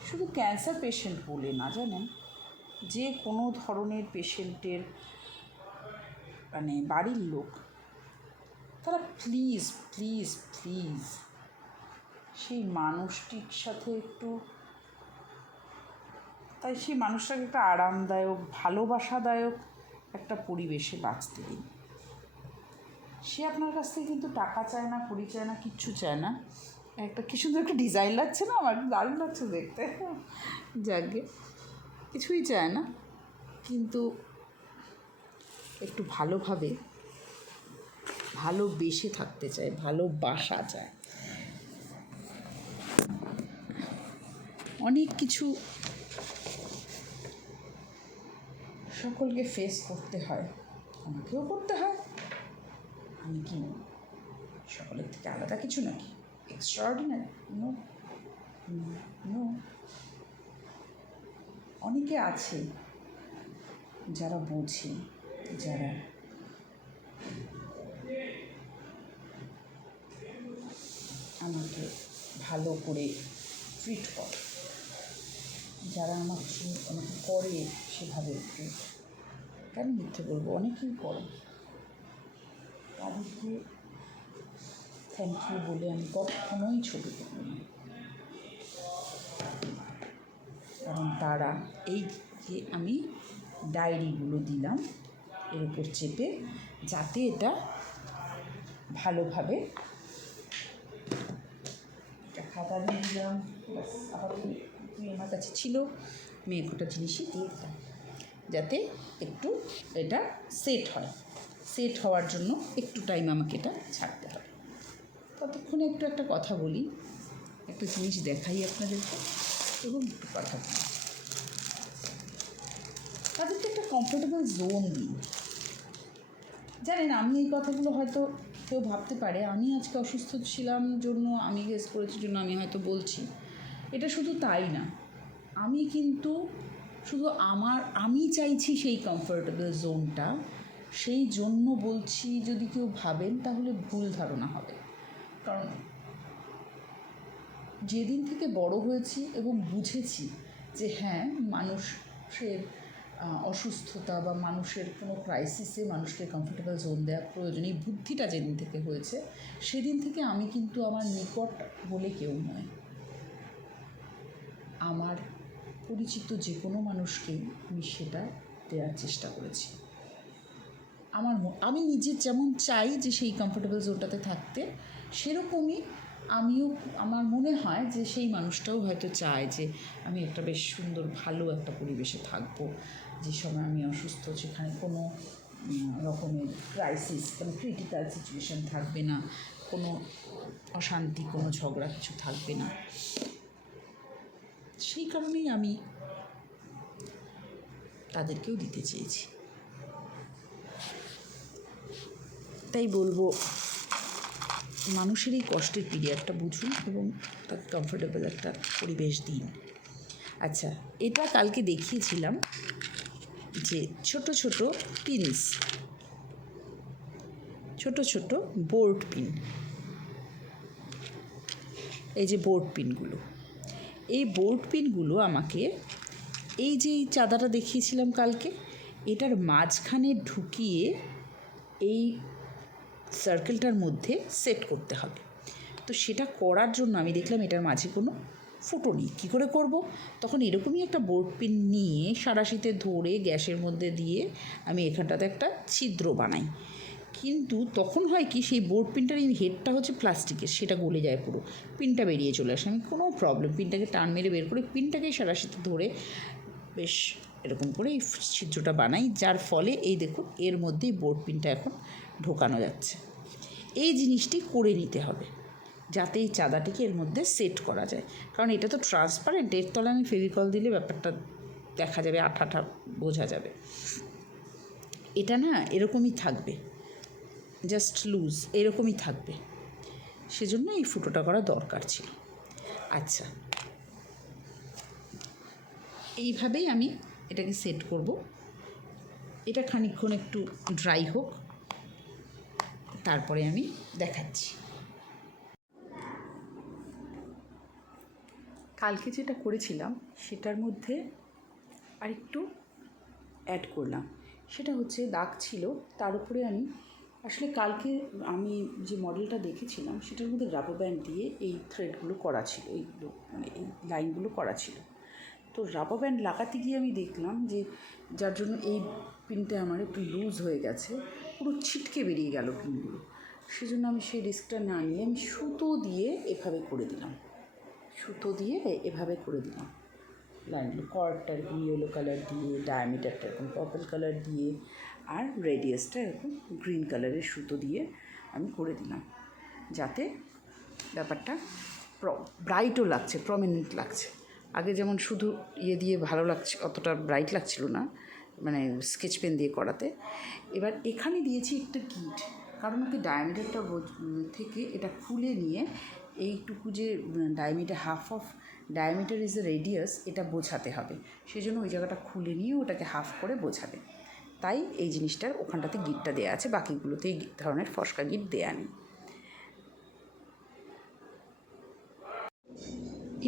শুধু ক্যান্সার পেশেন্ট বলে না, জানেন, যে কোনো ধরনের পেশেন্টের মানে বাড়ির লোক, তারা প্লিজ প্লিজ প্লিজ সেই মানুষটির সাথে একটু, তাই সেই মানুষটাকে একটা আরামদায়ক, ভালোবাসাদায়ক একটা পরিবেশে বাঁচতে দিন। সে আপনার কাছ থেকে কিন্তু টাকা চায় না, কড়ি চায় না, কিচ্ছু চায় না। একটা কি সুন্দর একটা ডিজাইন লাগছে না, আমার দারুণ লাগছে দেখতে, যাকে কিছুই চায় না, কিন্তু একটু ভালোভাবে ভালোবেসে থাকতে চায়, ভালোবাসা চায়। অনেক কিছু সকলকে ফেস করতে হয়, আমাকেও করতে হয়। আমি কি সকলের থেকে আলাদা কিছু নাকি? এক্সট্রাঅর্ডিনারি? No no. অনেকে আছে যারা বোঝে, যারা আমাকে ভালো করে ট্রিট করে, যারা আমাকে করে সেভাবে ট্রিট। কেন মিথ্যে বলবো, অনেকেই করে। তাদেরকে থ্যাংক ইউ বলে আমি কখনোই ছোট করব না, কারণ তারা এই যে আমি ডায়েরিগুলো দিলাম এর উপর চেপে, যাতে এটা ভালোভাবে, একটা খাতা দিয়ে দিলাম, আবার তুই আমার কাছে ছিল, মেয়ে একটা জিনিসই দিয়ে দিলাম, যাতে একটু এটা সেট হয়। সেট হওয়ার জন্য একটু টাইম আমাকে এটা ছাড়তে হবে। ততক্ষণে একটু একটা কথা বলি, একটা জিনিস দেখাই আপনাদেরকে এবং একটু কথা বলি। তাদেরকে একটা কমফোর্টেবল জোন দিই। জানেন, আমি এই কথাগুলো হয়তো কেউ ভাবতে পারে আমি আজকে অসুস্থ ছিলাম জন্য, আমি গেস করেছি জন্য আমি হয়তো বলছি। এটা শুধু তাই না, আমি কিন্তু শুধু আমি চাইছি সেই কমফোর্টেবল জোনটা, সেই জন্য বলছি। যদি কেউ ভাবেন তাহলে ভুল ধারণা হবে, কারণ যেদিন থেকে বড় হয়েছি এবং বুঝেছি যে হ্যাঁ, মানুষের অসুস্থতা বা মানুষের কোনো ক্রাইসিসে মানুষকে কমফোর্টেবল জোন দেওয়া প্রয়োজন, এই বুদ্ধিটা যেদিন থেকে হয়েছে, সেদিন থেকে আমি কিন্তু আমার নিকট বলে কেউ নয়, আমার পরিচিত যে কোনো মানুষকেই আমি সেটা দেওয়ার চেষ্টা করেছি। আমি নিজে যেমন চাই যে সেই কমফোর্টেবল জোনটাতে থাকতে, সেরকমই আমার মনে হয় যে সেই মানুষটাও হয়তো চায় যে আমি একটা বেশ সুন্দর ভালো একটা পরিবেশে থাকবো, যে সময় আমি অসুস্থ সেখানে কোনো রকমের ক্রাইসিস, কোনো ক্রিটিক্যাল সিচুয়েশান থাকবে না, কোনো অশান্তি, কোনো ঝগড়া কিছু থাকবে না। সেই কারণেই আমি তাদেরকেও দিতে চেয়েছি। তাই বলবো, মানুষের এই কষ্টের পিরিয়ডটা বুঝুন এবং তার কমফোর্টেবল একটা পরিবেশ দিন। আচ্ছা, এটা কালকে দেখিয়েছিলাম যে ছোট ছোট পিনস, ছোট ছোট বোর্ড পিন, এই যে বোর্ড পিনগুলো, এই বোর্ড পিনগুলো আমাকে এই যে এই চাঁদাটা দেখিয়েছিলাম কালকে, এটার মাঝখানে ঢুকিয়ে এই সার্কেলটার মধ্যে সেট করতে হবে। তো সেটা করার জন্য আমি দেখলাম এটার মাঝে কোনো ফুটো নেই। কী করে করব? তখন এরকমই একটা বোর্ড পিন নিয়ে সাঁড়াশিতে ধরে গ্যাসের মধ্যে দিয়ে আমি এখানটাতে একটা ছিদ্র বানাই। কিন্তু তখন হয় কি, সেই বোর্ড পিনটার এই হেডটা হচ্ছে প্লাস্টিকের, সেটা গলে যায় পুরো, পিনটা বেরিয়ে চলে আসে। আমি কোনো প্রবলেম, পিনটাকে টান মেরে বের করে পিনটাকেই সাঁড়াশিতে ধরে বেশ এরকম করে এই ছিদ্রটা বানাই, যার ফলে এই দেখুন এর মধ্যেই বোর্ড পিনটা এখন ঢোকানো যাচ্ছে। এই জিনিসটি করে নিতে হবে যাতে এই চাঁদাটিকে এর মধ্যে সেট করা যায়, কারণ এটা তো ট্রান্সপারেন্ট, এর তলায় আমি ফেভিকল দিলে ব্যাপারটা দেখা যাবে, আঠা বোঝা যাবে। এটা না এরকমই থাকবে, জাস্ট লুজ এরকমই থাকবে, সেজন্য এই ফুটোটা করা দরকার ছিল। আচ্ছা, এইভাবেই আমি এটাকে সেট করব। এটা খানিকক্ষণ একটু ড্রাই হোক, তারপরে আমি দেখাচ্ছি। কালকে যেটা করেছিলাম সেটার মধ্যে আরেকটু অ্যাড করলাম, সেটা হচ্ছে দাগ ছিল তার উপরে আমি আসলে কালকে আমি যে মডেলটা দেখেছিলাম সেটার মধ্যে রাবার ব্যান্ড দিয়ে এই থ্রেডগুলো করা ছিল, এইগুলো মানে এই লাইনগুলো করা ছিল। তো রাবার ব্যান্ড লাগাতে গিয়ে আমি দেখলাম যে যার জন্য এই পিনটা আমার একটু লুজ হয়ে গেছে, পুরো ছিটকে বেরিয়ে গেল পিনগুলো। সেজন্য আমি সেই রিস্কটা না নিয়ে আমি সুতো দিয়ে এভাবে করে দিলাম, সুতো দিয়ে এভাবে করে দিলাম লাইনগুলো। কর্ডটা এরকম ইয়েলো কালার দিয়ে, ডায়ামিটারটা এরকম পার্পল কালার দিয়ে, আর রেডিয়াসটা এরকম গ্রিন কালারের সুতো দিয়ে আমি করে দিলাম, যাতে ব্যাপারটা ব্রাইটও লাগছে, প্রমিনেন্ট লাগছে। আগে যেমন শুধু ইয়ে দিয়ে ভালো লাগছে, অতটা ব্রাইট লাগছিল না, মানে স্কেচ পেন দিয়ে করাতে। এবার এখানে দিয়েছি একটা গিট, কারণ ওকে ডায়ামিটারটা থেকে এটা খুলে নিয়ে এইটুকু যে diameter, half of diameter is a radius, এটা বোঝাতে হবে। সেই জন্য ওই জায়গাটা খুলে নিয়ে ওটাকে হাফ করে বোঝাবে, তাই এই জিনিসটার ওখানটাতে গিটটা দেওয়া আছে, বাকিগুলোতে এই ধরনের ফসকা গিট দেওয়া নেই।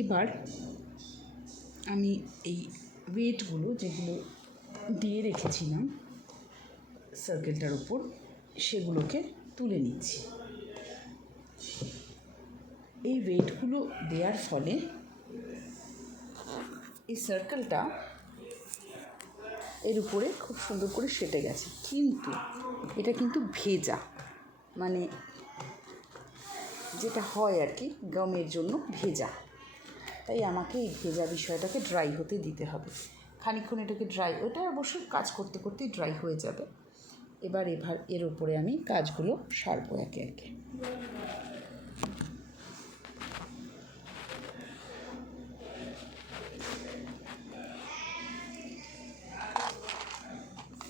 এবার আমি এই ওয়েটগুলো যেগুলো দিয়ে রেখেছিলাম সার্কেলটার উপর, সেগুলোকে তুলে নিচ্ছি। এই ওয়েটগুলো দেওয়ার ফলে এই সার্কেলটা এর উপরে খুব সুন্দর করে সেটে গেছে, কিন্তু এটা কিন্তু ভেজা, মানে যেটা হয় আর কি গমের জন্য ভেজা, তাই আমাকে এই ভেজা বিষয়টাকে ড্রাই হতে দিতে হবে। খানিকক্ষণ এটাকে ড্রাই, ওটা অবশ্যই কাজ করতে করতেই ড্রাই হয়ে যাবে। এবার এর উপরে আমি কাজগুলো সারবো একে একে।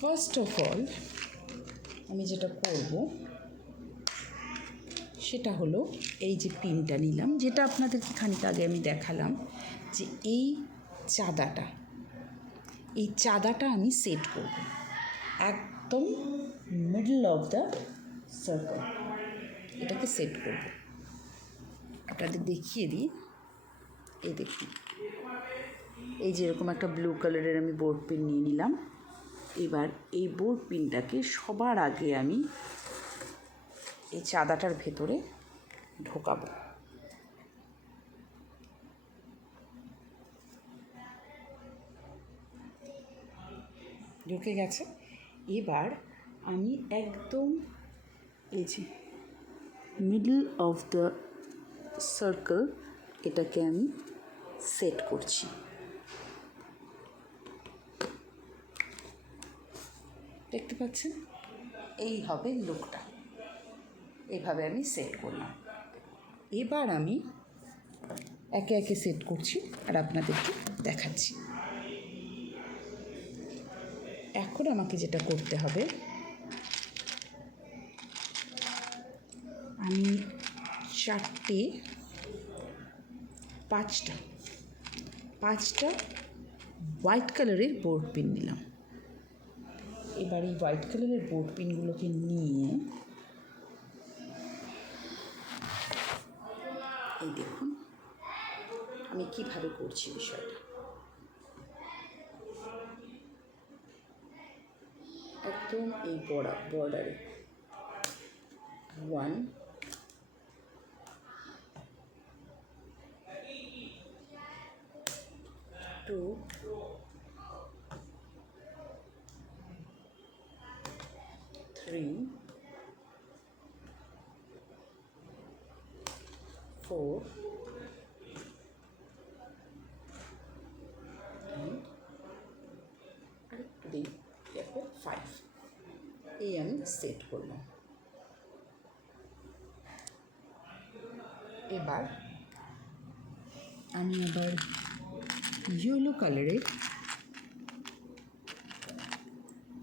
ফার্স্ট অফ অল আমি যেটা করব সেটা হলো এই যে পিনটা নিলাম, যেটা আপনাদেরকে খানিক আগে আমি দেখালাম, যে এই চাঁদাটা আমি সেট করব একদম মিডল অফ দ্য সার্কেল, এটাকে সেট করব। আপনাদের দেখিয়ে দিই, এই দেখুন, এই যে এরকম একটা ব্লু কালারের আমি বোর্ড পিন নিয়ে নিলাম। এবার এই বোর্ড পিনটাকে সবার আগে আমি এই চাঁদাটার ভেতরে ঢোকাবো। ঢুকে গেছে। এবার আমি একদম এই যে মিডল অফ দ্য সার্কেল এটাকে আমি সেট করছি। দেখতে পাচ্ছেন, এই হবে লুকটা, এইভাবে আমি সেট করলাম। এবার আমি একে একে সেট করছি আর আপনাদেরকে দেখাচ্ছি। এখন আমাকে যেটা করতে হবে, আমি পাঁচটা হোয়াইট কালারের বোর্ড পিন নিলাম। এবার এই হোয়াইট কালারের বোর্ড পিনগুলোকে নিয়ে এই দেখুন কিভাবে করছি বিষয়টা। একদম এই বর্ডারে 1 2 3 4 আরেকটু দিই, এরপর 5। এই আমি সেট করলাম। এবার আমি আবার ইয়েলো কালারের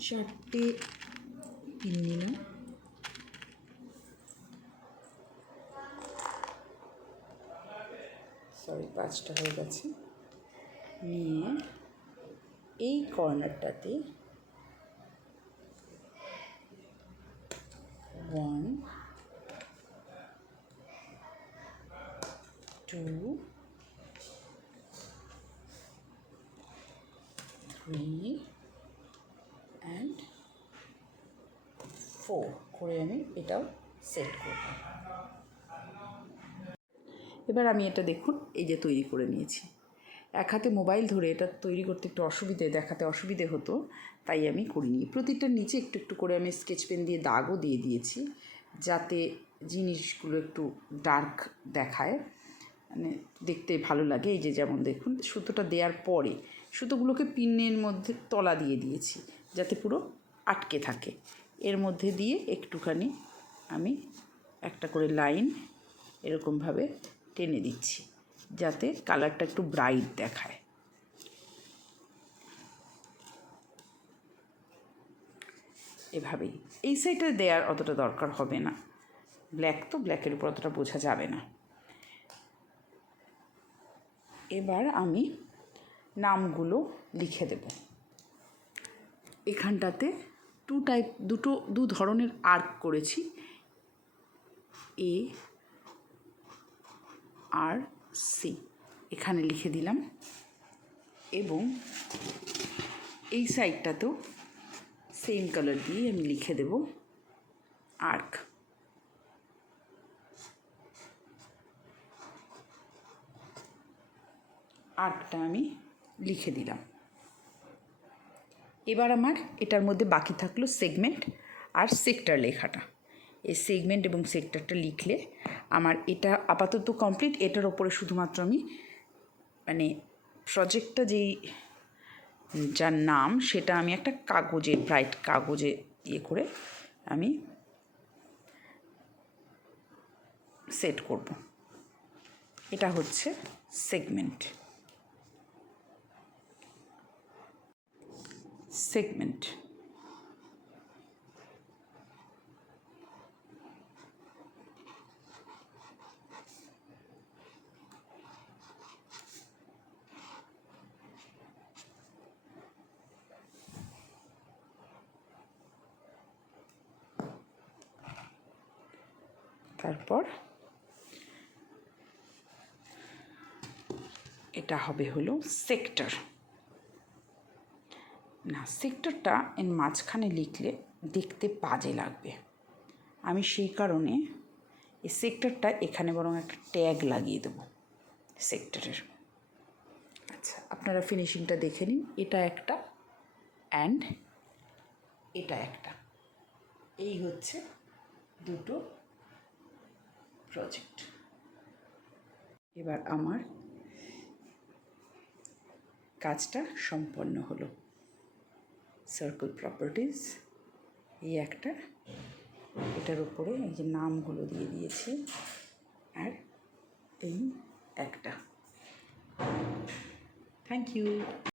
4টে পিন নিলাম। সরি, 5টা হয়ে গেছে। নিয়ে এই কর্নারটাতে 1 2 3 and 4 করে আমি এটাও সেট করব। এবার আমি এটা দেখুন এই যে তৈরি করে নিয়েছি। এক হাতে মোবাইল ধরে এটা তৈরি করতে একটু দেখাতে অসুবিধে হতো, তাই আমি করিনি। প্রতিটার নিচে একটু একটু করে আমি স্কেচ পেন দিয়ে দাগও দিয়ে দিয়েছি, যাতে জিনিসগুলো একটু ডার্ক দেখায়, মানে দেখতে ভালো লাগে। এই যে যেমন দেখুন, সুতোটা দেওয়ার পরে সুতোগুলোকে পিনের মধ্যে তলা দিয়ে দিয়েছি, যাতে পুরো আটকে থাকে। এর মধ্যে দিয়ে একটুখানি আমি একটা করে লাইন এরকমভাবে টেনে দিচ্ছি, যাতে কালারটা একটু ব্রাইট দেখায়। এভাবেই এই সাইডে দেওয়ার অতটা দরকার হবে না, ব্ল্যাক তো, ব্ল্যাকের উপর অতটা বোঝা যাবে না। এবার আমি নামগুলো লিখে দেব। এখানটাতে দু ধরনের আর্ক করেছি, এ আর সি, এখানে লিখে দিলাম। এবং এই সাইডটাতেও সেম কালার দিয়ে আমি লিখে দেব আর্ক। আর্কটা আমি লিখে দিলাম। এবার আমার এটার মধ্যে বাকি থাকলো সেগমেন্ট আর সেক্টর লেখাটা। এই সেগমেন্ট এবং সেক্টরটা লিখলে আমার এটা আপাতত কমপ্লিট। এটার ওপরে শুধুমাত্র আমি মানে প্রজেক্টটা যার নাম সেটা আমি একটা কাগজে, ব্রাইট কাগজে করে আমি সেট করব। এটা হচ্ছে সেগমেন্ট। তারপর এটা হবে হলো সেক্টর। না, সেক্টরটা এর মাঝখানে লিখলে দেখতে বাজে লাগবে। আমি সেই কারণে এই সেক্টরটা এখানে বরং একটা ট্যাগ লাগিয়ে দেবো সেক্টরের। আচ্ছা, আপনারা ফিনিশিংটা দেখে নিন। এটা একটা অ্যান্ড এটা একটা, এই হচ্ছে দুটো প্রজেক্ট। এবার আমার কাজটা সম্পন্ন হলো। সার্কেল প্রপার্টিজ এই একটা, এটার উপরে এই যে নামগুলো দিয়ে দিয়েছি, আর এই একটা। Thank you.